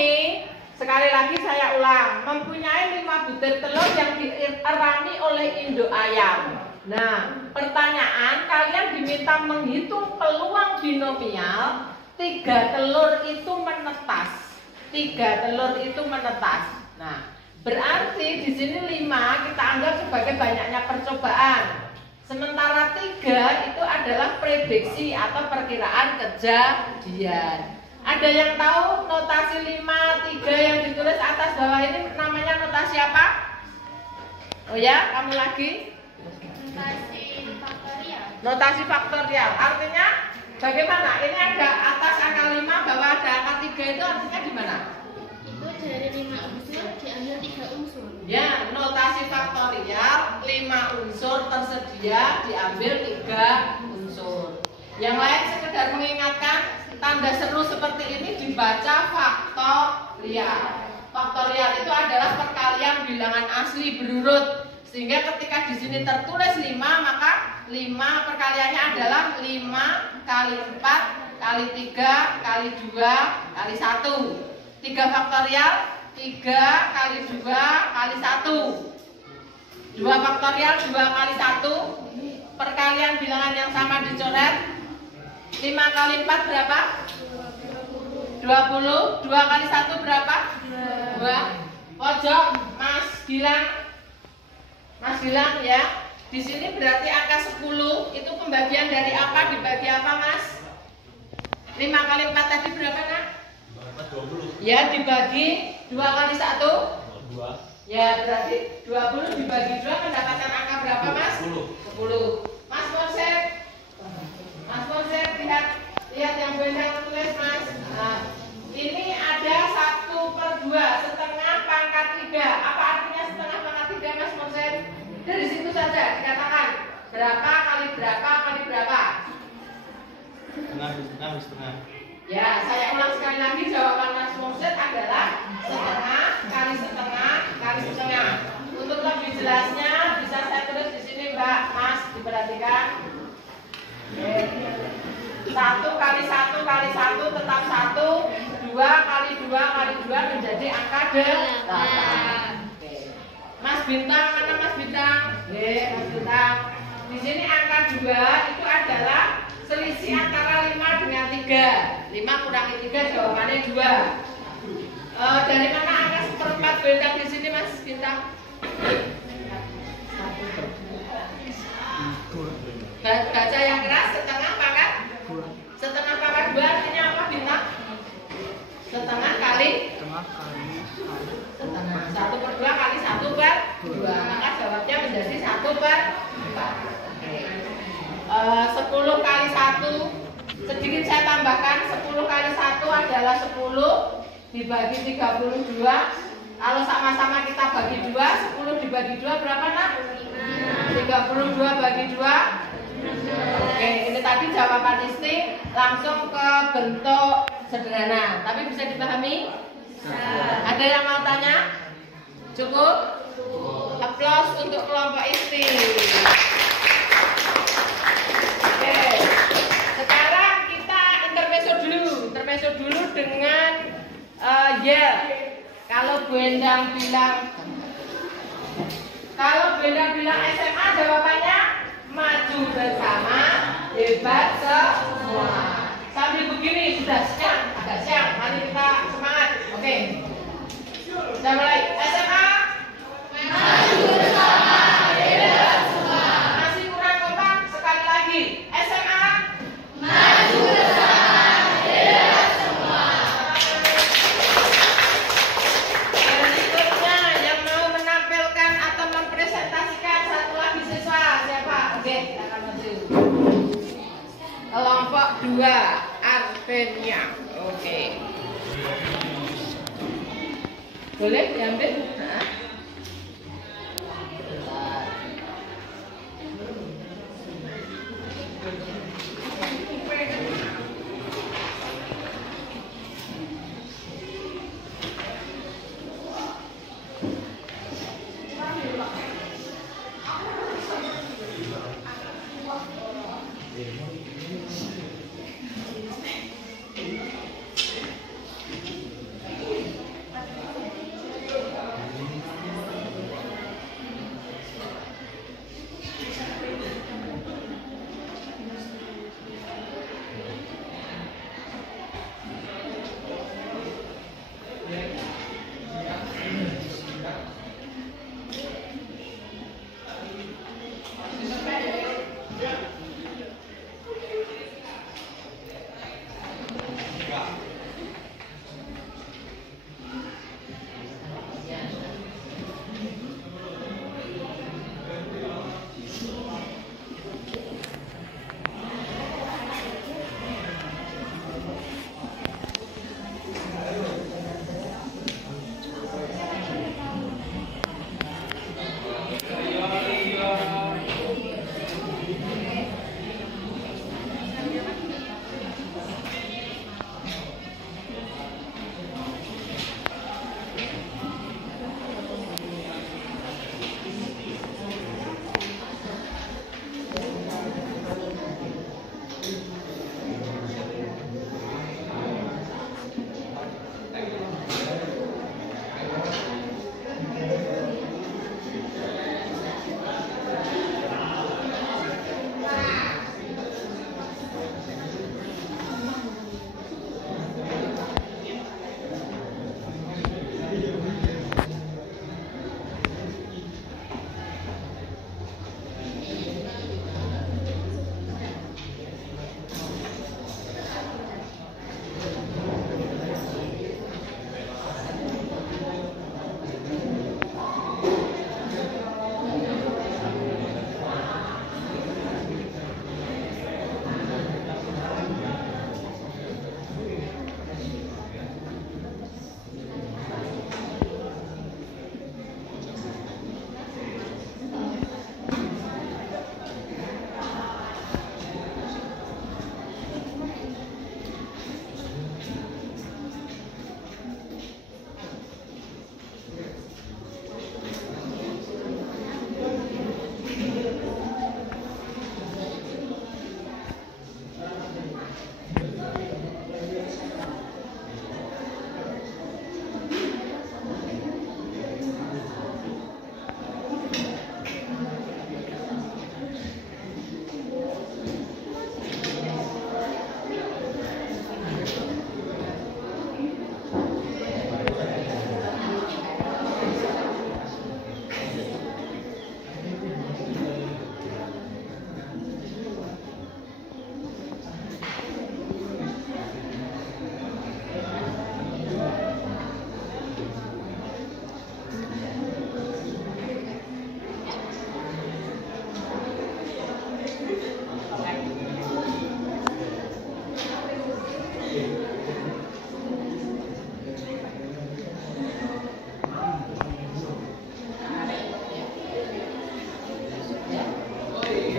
sekali lagi saya ulang, mempunyai 5 butir telur yang dierami oleh induk ayam. Nah, pertanyaan, kalian diminta menghitung peluang binomial 3 telur itu menetas. 3 telur itu menetas. Nah, berarti di sini 5 kita anggap sebagai banyaknya percobaan. Sementara 3 itu adalah prediksi atau perkiraan kejadian. Ada yang tahu notasi 5, 3 yang ditulis atas bawah ini namanya notasi apa? Oh ya, kamu lagi? Notasi faktorial. Notasi faktorial. Artinya bagaimana? Ini ada atas angka 5, bawah ada angka 3, itu artinya gimana? Itu dari 5 unsur diambil 3 unsur. Ya, notasi faktorial 5 unsur tersedia diambil 3 unsur. Yang lain sekedar mengingatkan, tanda seru seperti ini dibaca faktorial. Faktorial itu adalah perkalian bilangan asli berurut. Sehingga ketika di sini tertulis 5, maka 5 perkaliannya adalah 5 kali 4 kali 3 kali 2 kali 1. 3 faktorial 3 kali 2 kali 1. 2 faktorial 2 kali 1. Perkalian bilangan yang sama dicoret. 5 kali 4 berapa? 20. 2 kali 1 berapa? 2. Pojok Mas Gilang. Mas Gilang ya. Di sini berarti angka 10 itu pembagian dari apa dibagi apa, Mas? 5 kali 4 tadi berapa, Nak? 20. Ya, dibagi 2 kali 1. 2. Ya, berarti 20 dibagi 2 mendapatkan angka berapa, Mas? 10. 10. Mas Monsep. Mas Monsep, lihat yang benda tulis, Mas. Nah, ini ada 1/2 setengah pangkat 3. Apa artinya setengah pangkat 3, Mas Monsep? Dari situ saja dikatakan berapa kali berapa kali berapa. Setengah. Ya, saya ulang sekali lagi, jawaban Mas Monsep adalah setengah kali setengah kali setengah. Untuk lebih jelasnya bisa saya tulis di sini, Mbak, Mas, diperhatikan. 1 kali 1 kali 1 tetap 1. 2 kali 2 kali 2 menjadi angka 8. Mas Bintang, mana Mas Bintang? Mas Bintang. Di sini angka 2 itu adalah selisih antara 5 dengan 3. 5 kurangi 3 jawabannya 2. Dari mana angka 1/4 bintang di sini, Mas Bintang? Baca yang keras, setengah pangkat 2. Setengah pangkat 2 artinya apa, Bintang? Setengah kali setengah. 1/2 kali 1/2. Maka jawabnya menjadi 1/4. 10 kali 1. Sedikit saya tambahkan, 10 kali 1 adalah 10 dibagi 32. Kalau sama-sama kita bagi 2, 10 dibagi 2 berapa, Nak? 32 bagi 2. Oke, ini tadi jawaban insting, langsung ke bentuk sederhana. Tapi bisa dipahami? Ada yang mau tanya? Cukup? Aplaus untuk kelompok insting. Oke, sekarang kita intermezzo dulu dengan yel. Kalau Bu Endang bilang SMA, jawabannya maju bersama, hebat semua. Sambil lagi begini sudah siang, agak siang. Mari kita semangat. Oke. Sudah mulai. SMA. Maju bersama, beda semua. Masih kurang kompak. Sekali lagi. SMA. Maju bersama, beda semua. Berikutnya yang mau menampilkan atau mempresentasikan satu lagi siswa siapa? Oke, silakan maju. Kelompok 2 Arvenia. Oke. Boleh diambil? Nah.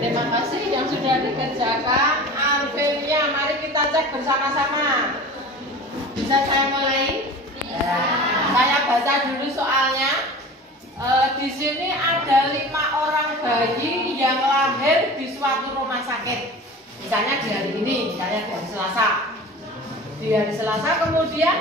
Terima kasih yang sudah dikerjakan. Arvenia, mari kita cek bersama-sama. Bisa saya mulai? Ya. Saya baca dulu soalnya. Di sini ada 5 orang bayi yang lahir di suatu rumah sakit. Misalnya di hari ini, misalnya di hari Selasa. Di hari Selasa kemudian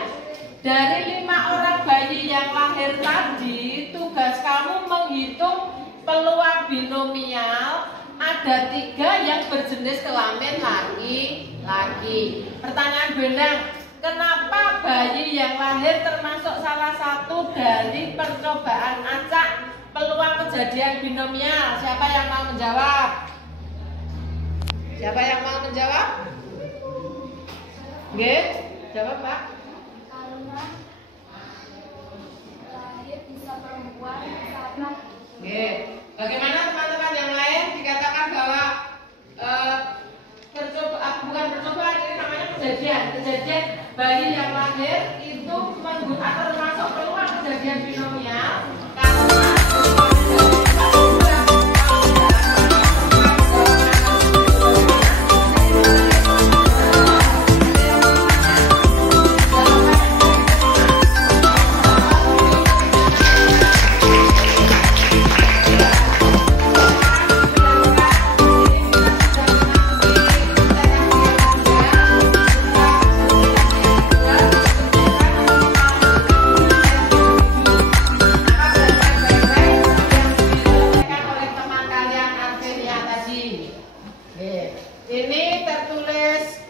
dari 5 orang bayi yang lahir tadi, tugas kamu menghitung peluang binomial ada 3 yang berjenis kelamin laki-laki. Pertanyaan Bu Endang, kenapa bayi yang lahir termasuk salah satu dari percobaan acak peluang kejadian binomial? Siapa yang mau menjawab? Siapa yang mau menjawab? Oke, jawab Pak. Karena lahir bisa perempuan, bisa laki. Oke, bagaimana teman-teman yang lain dikatakan bahwa bukan percobaan, ini namanya kejadian bayi yang lahir itu termasuk peluang kejadian binomial karena ini tertulis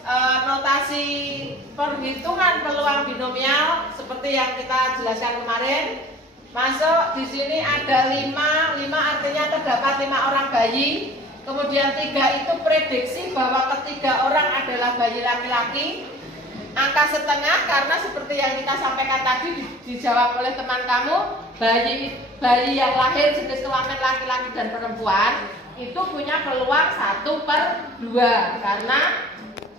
notasi perhitungan peluang binomial seperti yang kita jelaskan kemarin. Masuk di sini ada 5 artinya terdapat 5 orang bayi. Kemudian 3 itu prediksi bahwa ketiga orang adalah bayi laki-laki. Angka setengah karena seperti yang kita sampaikan tadi dijawab oleh teman kamu, bayi yang lahir jenis kelamin laki-laki dan perempuan itu punya peluang 1/2 karena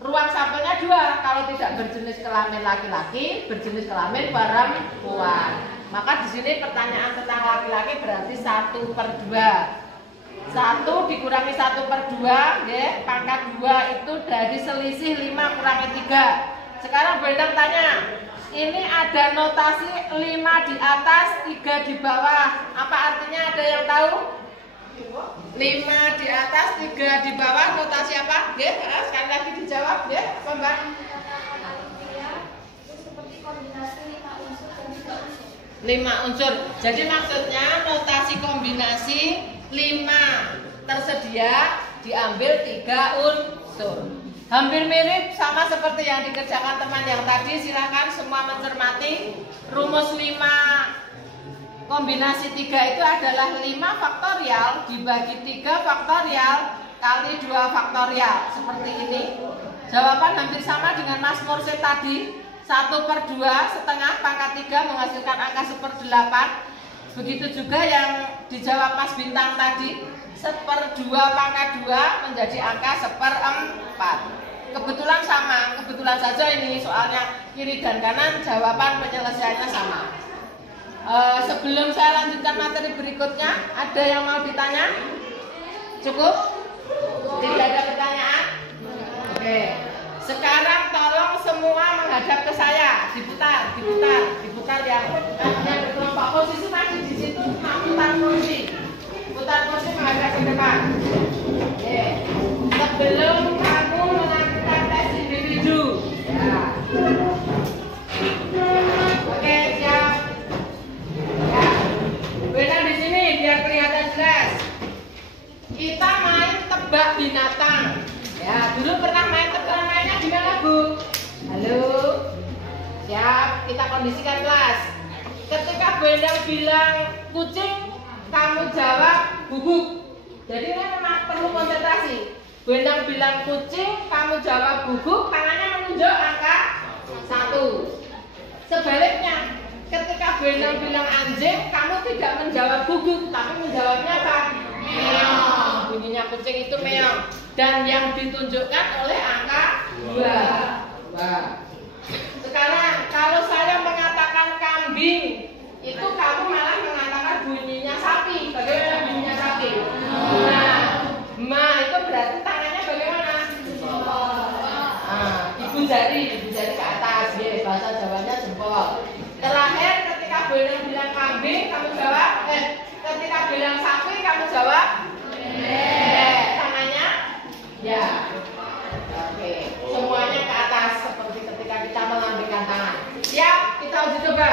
ruang sampelnya 2 kalau tidak berjenis kelamin laki-laki, berjenis kelamin perempuan. Maka di sini pertanyaan tentang laki-laki berarti 1/2. 1 dikurangi 1/2 ya, pangkat 2 itu dari selisih 5 kurangi 3. Sekarang Bu Endang tanya, ini ada notasi 5 di atas, 3 di bawah. Apa artinya, ada yang tahu? 5 di atas, 3 di bawah, notasi apa? Sekali lagi dijawab, Mbak. Itu seperti kombinasi 5 unsur dan 3 unsur. 5 unsur. Jadi maksudnya notasi kombinasi 5 tersedia diambil 3 unsur. Hampir mirip sama seperti yang dikerjakan teman yang tadi. Silakan semua mencermati rumus 5 kombinasi 3 itu adalah 5 faktorial dibagi 3 faktorial kali 2 faktorial. Seperti ini. Jawaban hampir sama dengan Mas Morse tadi. 1/2 setengah pangkat 3 menghasilkan angka 1/8. Begitu juga yang dijawab Mas Bintang tadi. 1/2 pangkat 2 menjadi angka 1/4. Kebetulan sama, kebetulan saja ini soalnya kiri dan kanan jawaban penyelesaiannya sama. Sebelum saya lanjutkan materi berikutnya, ada yang mau ditanya? Cukup? Tidak ada pertanyaan? Oke. Sekarang tolong semua menghadap ke saya, diputar yang berkelompok. Posisi masih di situ, putar kursi. Putar kursi menghadap ke depan. Oke. Sebelum kamu melakukan tes individu. Ya. Oke, siap. Ya. Beda di sini biar kelihatan jelas. Kita main tebak binatang. Ya, dulu pernah main tebak, mainnya gimana, Bu? Halo. Siap, kita kondisikan kelas. Ketika Bu Endang bilang kucing, kamu jawab guguk. Jadi ini memang perlu konsentrasi. Bu Endang bilang kucing, kamu jawab guguk, tangannya menunjuk angka 1. Sebaliknya, ketika Bu Endang bilang anjing, kamu tidak menjawab guguk, tapi menjawabnya apa? Meong. Bunyinya kucing itu meong. Dan yang ditunjukkan oleh angka 2. Sekarang, kalau saya mengatakan kambing, itu kamu malah mengatakan bunyinya sapi. Bagaimana bunyinya sapi? Ma itu berarti tangannya bagaimana? Ibu jari ke atas, bahasa Jawanya jempol. Terakhir ketika Bu Endang bilang kambing, kamu jawab. Ketika bilang sapi, kamu jawab. Tangannya, ya. Oke, semuanya ke atas seperti ketika kita melambaikan tangan. Siap, kita uji coba.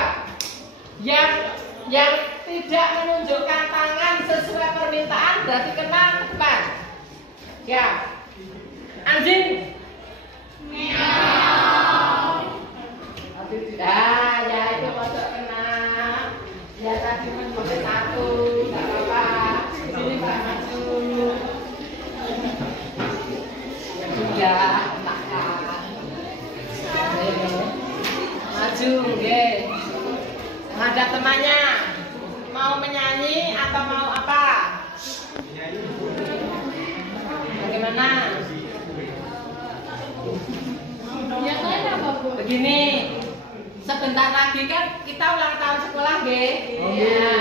Yang tidak menunjukkan tangan sesuai permintaan berarti kena tepat. Ya. Anjing. Ya itu pojok kena. Ya tadi mencoba satu, nggak apa-apa. Sini Mbak maju. Ya, maju, deh. Ada temannya. Mau menyanyi atau mau apa? Bagaimana? Yang lain apa, Bu? Begini, sebentar lagi kan kita ulang tahun sekolah, Ge. Ya,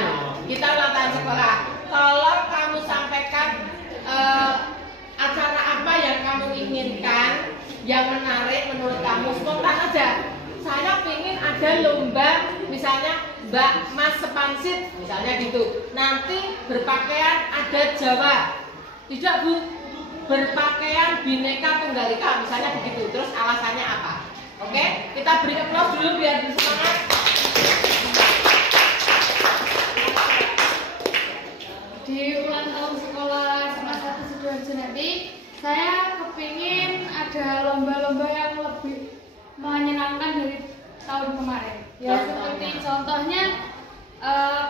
kita ulang tahun sekolah. Tolong kamu sampaikan acara apa yang kamu inginkan, yang menarik menurut kamu, spontan aja. Saya ingin ada lomba, misalnya Mbak Mas Sepansit, misalnya gitu. Nanti berpakaian adat Jawa, tidak Bu? Berpakaian Bhinneka Tunggal Ika, misalnya begitu. Terus alasannya apa? Oke, kita beri aplaus dulu biar bersemangat. Di ulang tahun sekolah semester 1 Sidoarjo nanti, saya kepingin ada lomba-lomba yang lebih menyenangkan dari tahun kemarin. Ya, seperti contohnya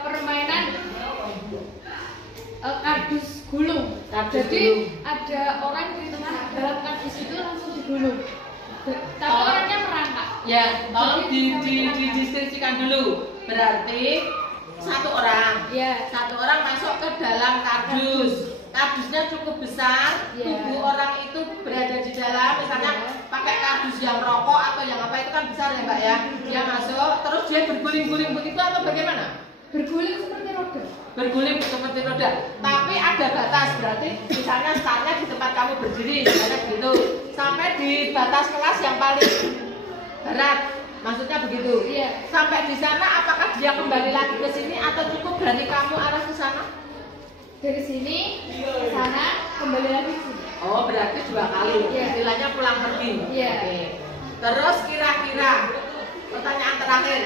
permainan kardus gulung. Jadi ada orang di tengah dalam kardus itu langsung digulung. Tapi orangnya merangkak. Ya, tolong dideskripsikan dulu. Berarti satu orang, satu orang masuk ke dalam kardus. Kardusnya cukup besar, tubuh orang itu berada di dalam. Misalnya pakai kardus yang rokok atau yang apa itu kan besar ya Mbak ya. Dia masuk, terus dia berguling-guling begitu atau bagaimana? Berguling seperti roda. Berguling seperti roda. Tapi ada batas, berarti misalnya startnya di tempat kamu berdiri, misalnya gitu. Sampai di batas kelas yang paling berat, maksudnya begitu. Iya. Sampai di sana apakah dia kembali lagi ke sini atau cukup dari kamu arah ke sana? Dari sini ke sana kembali lagi ke sini. Oh, berarti 2 kali. Iya. Istilahnya pulang pergi. Iya. Oke. Terus kira-kira pertanyaan terakhir,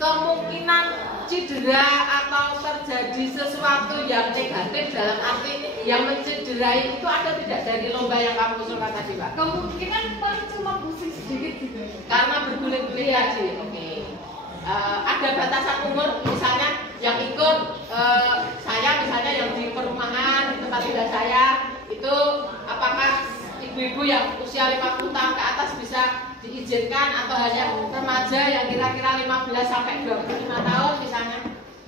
kemungkinan cedera atau terjadi sesuatu yang negatif dalam arti yang mencederai itu ada tidak dari lomba yang kamu usulkan tadi, Pak? Kemungkinan paling cuma pusing sedikit gitu. Karena berguling-guling tadi. Oke. Ada batasan umur, misalnya yang ikut saya misalnya yang di perumahan di tempat tinggal saya itu apakah ibu-ibu yang usia 50 tahun ke atas bisa diizinkan atau hanya remaja yang kira-kira 15 sampai 25 tahun misalnya?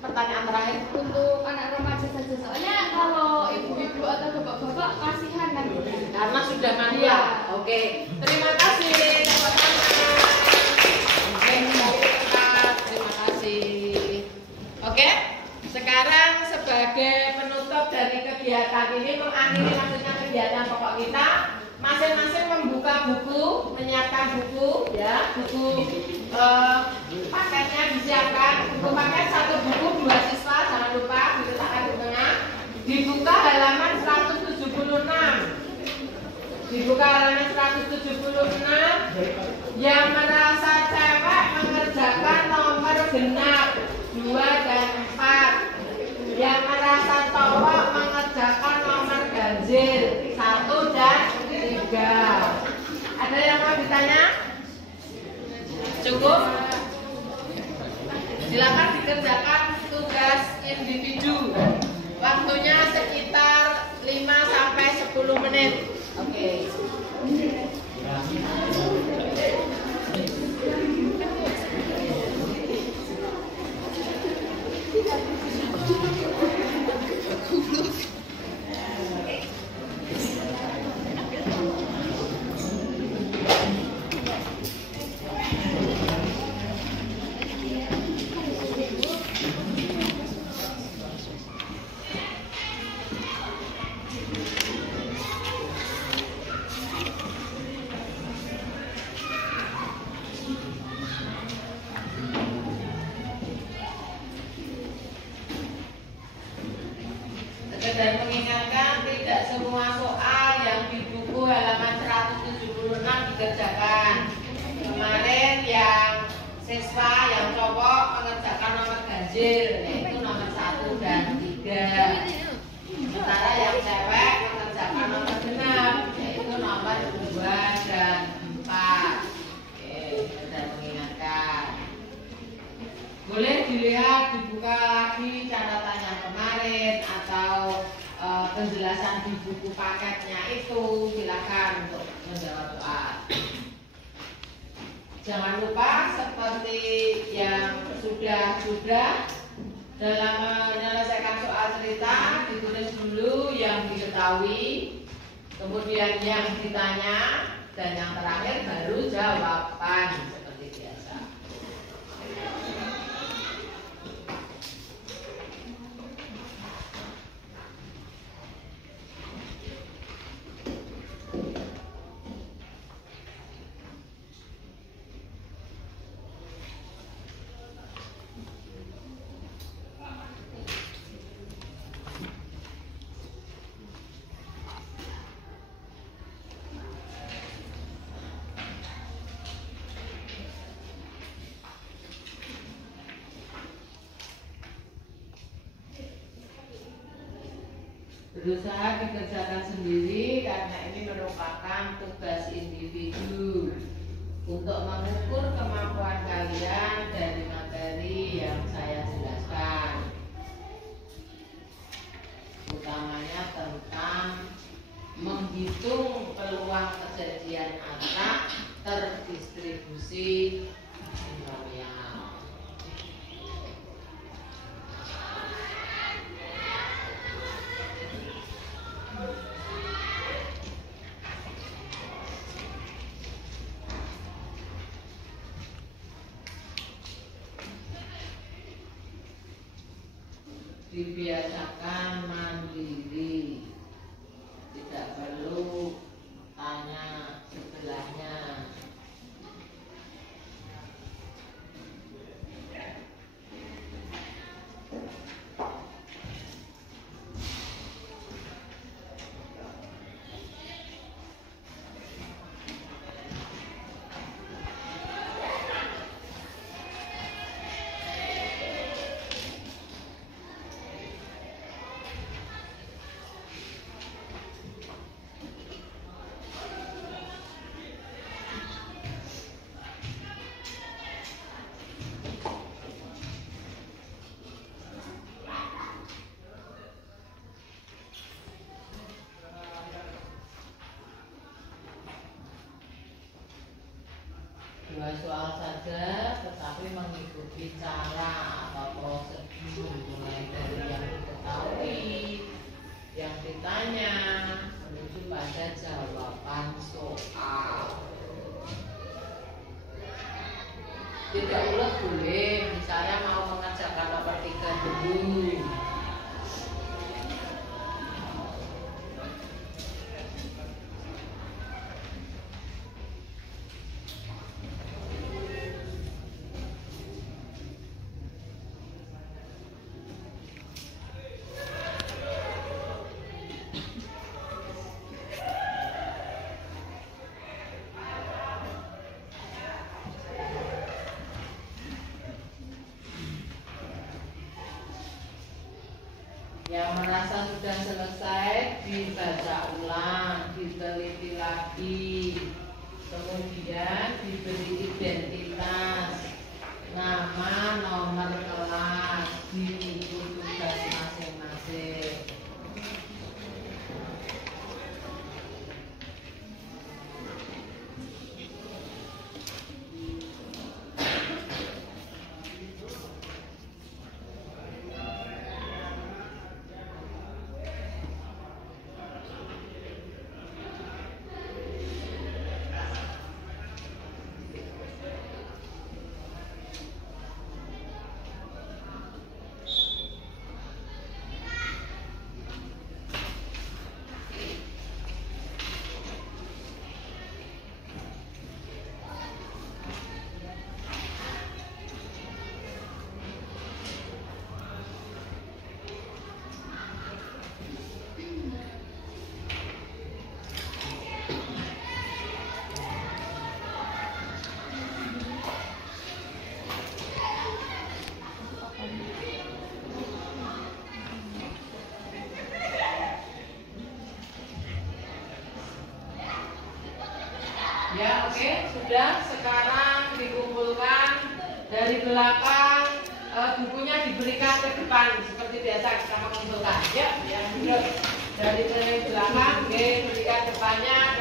Pertanyaan terakhir. Untuk anak remaja saja, soalnya kalau ibu-ibu atau bapak-bapak kasihan nanti. Karena sudah manula. Oke. Terima kasih teman-teman. Terima kasih. Oke. Sekarang sebagai penutup dari kegiatan ini, mengakhiri maksudnya kegiatan pokok kita, masing-masing membuka buku, menyiapkan buku, ya, buku paketnya disiapkan. Buku paket 1 buku 2 siswa, jangan lupa diletakkan di tengah. Dibuka halaman 176. Dibuka halaman 176. Yang merasa cewek mengerjakan nomor genap 2 dan 4. Yang merasa cowok mengerjakan nomor ganjil 1 dan 3. Ada yang mau ditanya? Cukup? Silakan dikerjakan tugas individu. Waktunya sekitar 5 sampai 10 menit. Oke. Dan mengingatkan tidak semua soal yang di buku halaman 176 dikerjakan. Kemarin yang siswa yang cowok mengerjakan nomor ganjil, yaitu nomor 1 dan 3. Sementara yang catatan yang kemarin atau penjelasan di buku paketnya itu, silakan untuk menjawab doa. Jangan lupa seperti yang sudah dalam menyelesaikan soal cerita ditulis dulu yang diketahui, kemudian yang ditanya, dan yang terakhir baru jawaban seperti biasa. Berusaha dikerjakan sendiri karena ini merupakan tugas individu untuk mengukur kemampuan kalian dari materi yang saya jelaskan, utamanya tentang menghitung peluang kejadian atak terdistribusi binomial. Dibiasakan mandiri, tidak perlu tanya sebelahnya. Dua soal saja, tetapi mengikuti cara atau prosedur mulai dari yang diketahui, yang ditanya, menuju pada jawaban soal. Tidak ulet boleh, misalnya mau mengerjakan nomor 3 dulu. Yang merasa sudah selesai dibaca ulang, diteliti lagi, kemudian diberi identitas, nama, nomor kelas, di buku tugas masing-masing. Ya, oke, sudah. Sekarang dikumpulkan dari belakang bukunya bukunya diberikan ke depan seperti biasa kita mengumpulkan. Ya, yang duduk dari keliling belakang, berikan depannya.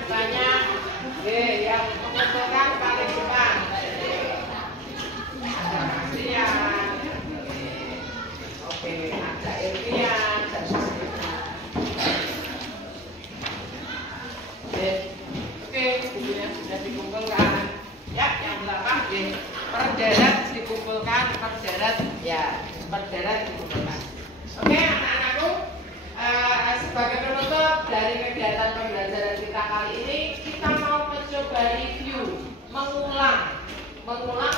Yang mengumpulkan paling depan. Ada Marsian. Oke, ada Irfian. Oke, bukunya sudah dikumpulkan. Ya, yang belakang perderet dikumpulkan, perderet dikumpulkan. Oke, anak-anakku, sebagai penutup dari kegiatan pembelajaran kita kali ini, kita mau mencoba review, mengulang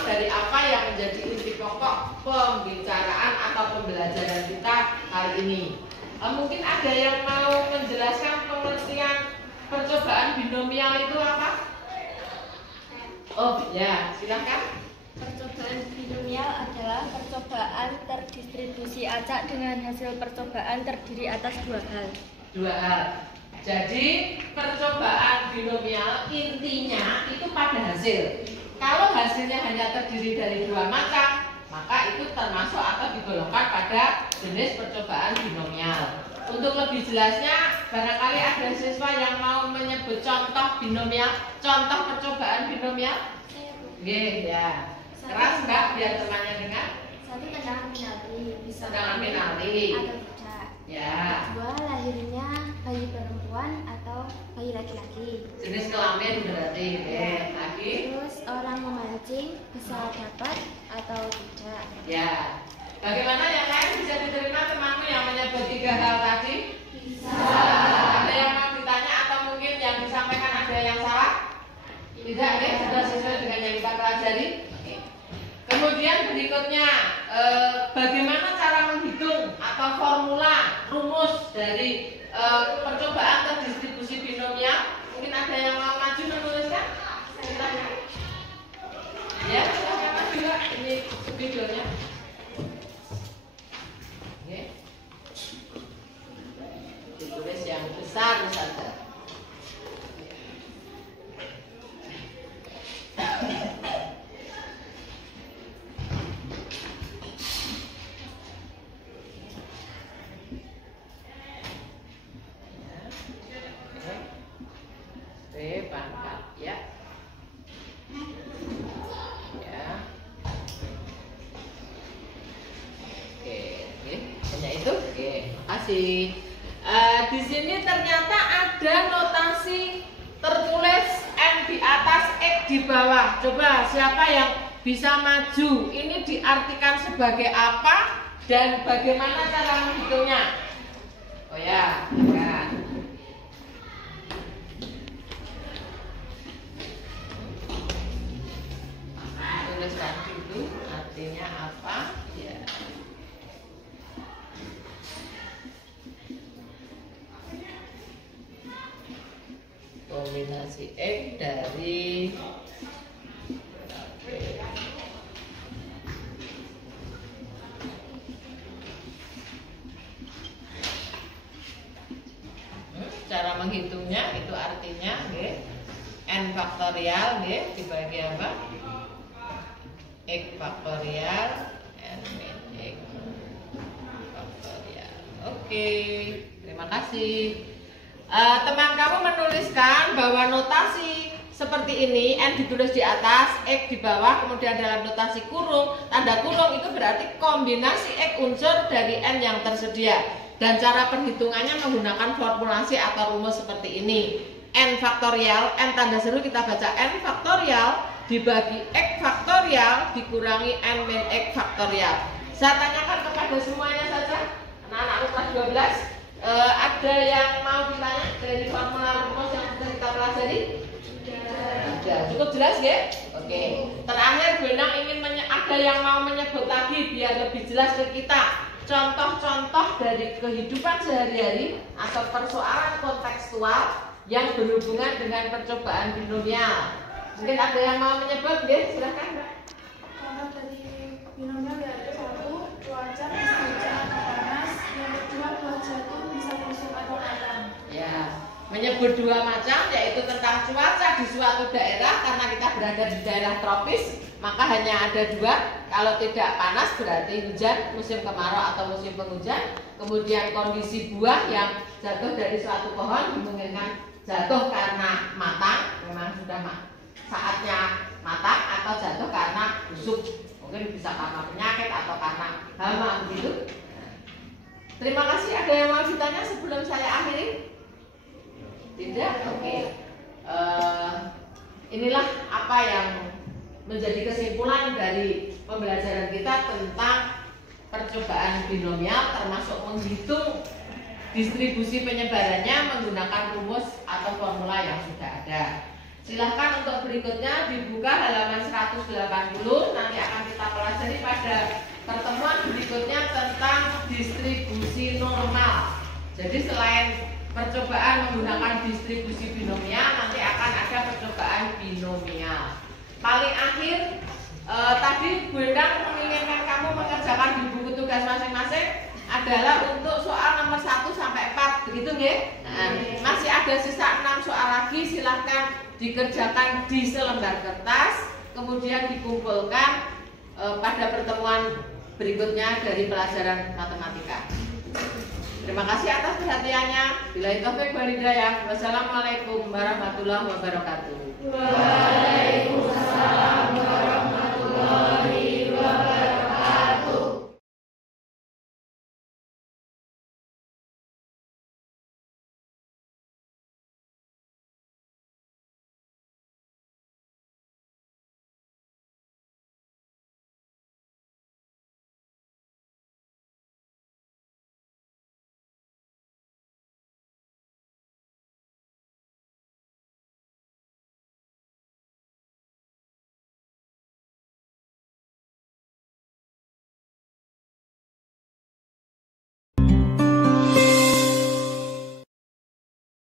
dari apa yang menjadi inti pokok pembicaraan atau pembelajaran kita kali ini. Mungkin ada yang mau menjelaskan pengertian percobaan binomial itu apa? Oh ya, silakan. Percobaan binomial adalah percobaan terdistribusi acak dengan hasil percobaan terdiri atas dua hal. Jadi percobaan binomial intinya itu pada hasil. Kalau hasilnya hanya terdiri dari dua macam, maka itu termasuk atau digolongkan pada jenis percobaan binomial. Untuk lebih jelasnya, barangkali ada siswa yang mau menyebut contoh binomial, contoh percobaan binomial. Ya. Keras enggak biar temannya dengar? Satu tendangan penalti, bisa Tendangan penalti atau tidak. Ya. Dua, lahirnya bayi perempuan atau bayi laki-laki. Jenis kelamin berarti. Lagi. Terus orang memancing bisa dapat atau tidak. Ya. Bagaimana yang lain bisa diterima temanmu yang menyebut tiga hal tadi? Bisa. Ada yang mau ditanya atau mungkin yang disampaikan ada yang salah? Tidak, sudah sesuai dengan yang kita pelajari. Kemudian berikutnya, bagaimana cara menghitung atau formula rumus dari percobaan terdistribusi binomial? Mungkin ada yang mau maju menuliskan? Silakan. Ya, silakan maju Pak. Ini videonya. Oke. Ditulis yang besar saja. Pangkat ya. Oke, hanya itu. Oke, makasih. Di sini ternyata ada notasi tertulis N di atas, X di bawah. Coba siapa yang bisa maju? Ini diartikan sebagai apa dan bagaimana cara menghitungnya? Oh ya, kan. Tuliskan dulu artinya apa? Ya. Kombinasi X dari cara menghitungnya itu artinya N faktorial dibagi apa? X faktorial N min X faktorial. Oke, terima kasih. Teman kamu menuliskan bahwa notasi seperti ini, N ditulis di atas, X di bawah, kemudian dalam notasi kurung, tanda kurung itu berarti kombinasi X unsur dari N yang tersedia. Dan cara perhitungannya menggunakan formulasi atau rumus seperti ini. N faktorial, N tanda seru kita baca N faktorial dibagi X faktorial dikurangi N min X faktorial. Saya tanyakan kepada semuanya saja, anak-anak kelas 12. Ada yang mau ditanya dari formula rumus yang sudah kita pelajari? Sudah. Cukup jelas ya? Oke. Terakhir Bu Endang ingin ada yang mau menyebut lagi biar lebih jelas ke kita contoh-contoh dari kehidupan sehari-hari atau persoalan kontekstual yang berhubungan dengan percobaan binomial. Mungkin ada yang mau menyebut, silahkan Mbak. Contoh dari binomial yaitu satu, cuaca bisa hujan atau panas. Yang kedua, cuaca itu bisa musim atau panas. Ya, menyebut dua macam yaitu tentang cuaca di suatu daerah karena kita berada di daerah tropis, maka hanya ada dua. Kalau tidak panas berarti hujan, musim kemarau atau musim penghujan. Kemudian kondisi buah yang jatuh dari suatu pohon dimungkinkan jatuh karena matang, memang sudah saatnya matang, atau jatuh karena busuk. Mungkin bisa karena penyakit atau karena hama begitu. Terima kasih. Ada yang mau ditanya sebelum saya akhiri? Tidak? Oke. Inilah apa yang menjadi kesimpulan dari pembelajaran kita tentang percobaan binomial, termasuk menghitung distribusi penyebarannya menggunakan rumus atau formula yang sudah ada. Silahkan untuk berikutnya dibuka halaman 180. Nanti akan kita pelajari pada pertemuan berikutnya tentang distribusi normal. Jadi selain percobaan menggunakan distribusi binomial, nanti akan ada percobaan binomial. Paling akhir tadi Bu Endang menginginkan kamu mengerjakan di buku tugas masing-masing adalah untuk soal nomor 1 sampai 4, begitu nggih? Masih ada sisa 6 soal lagi, silahkan dikerjakan di selembar kertas, kemudian dikumpulkan pada pertemuan berikutnya dari pelajaran matematika. Terima kasih atas perhatiannya. Billahi taufiq wal hidayah. Wassalamualaikum warahmatullahi wabarakatuh. Waalaikumsalam.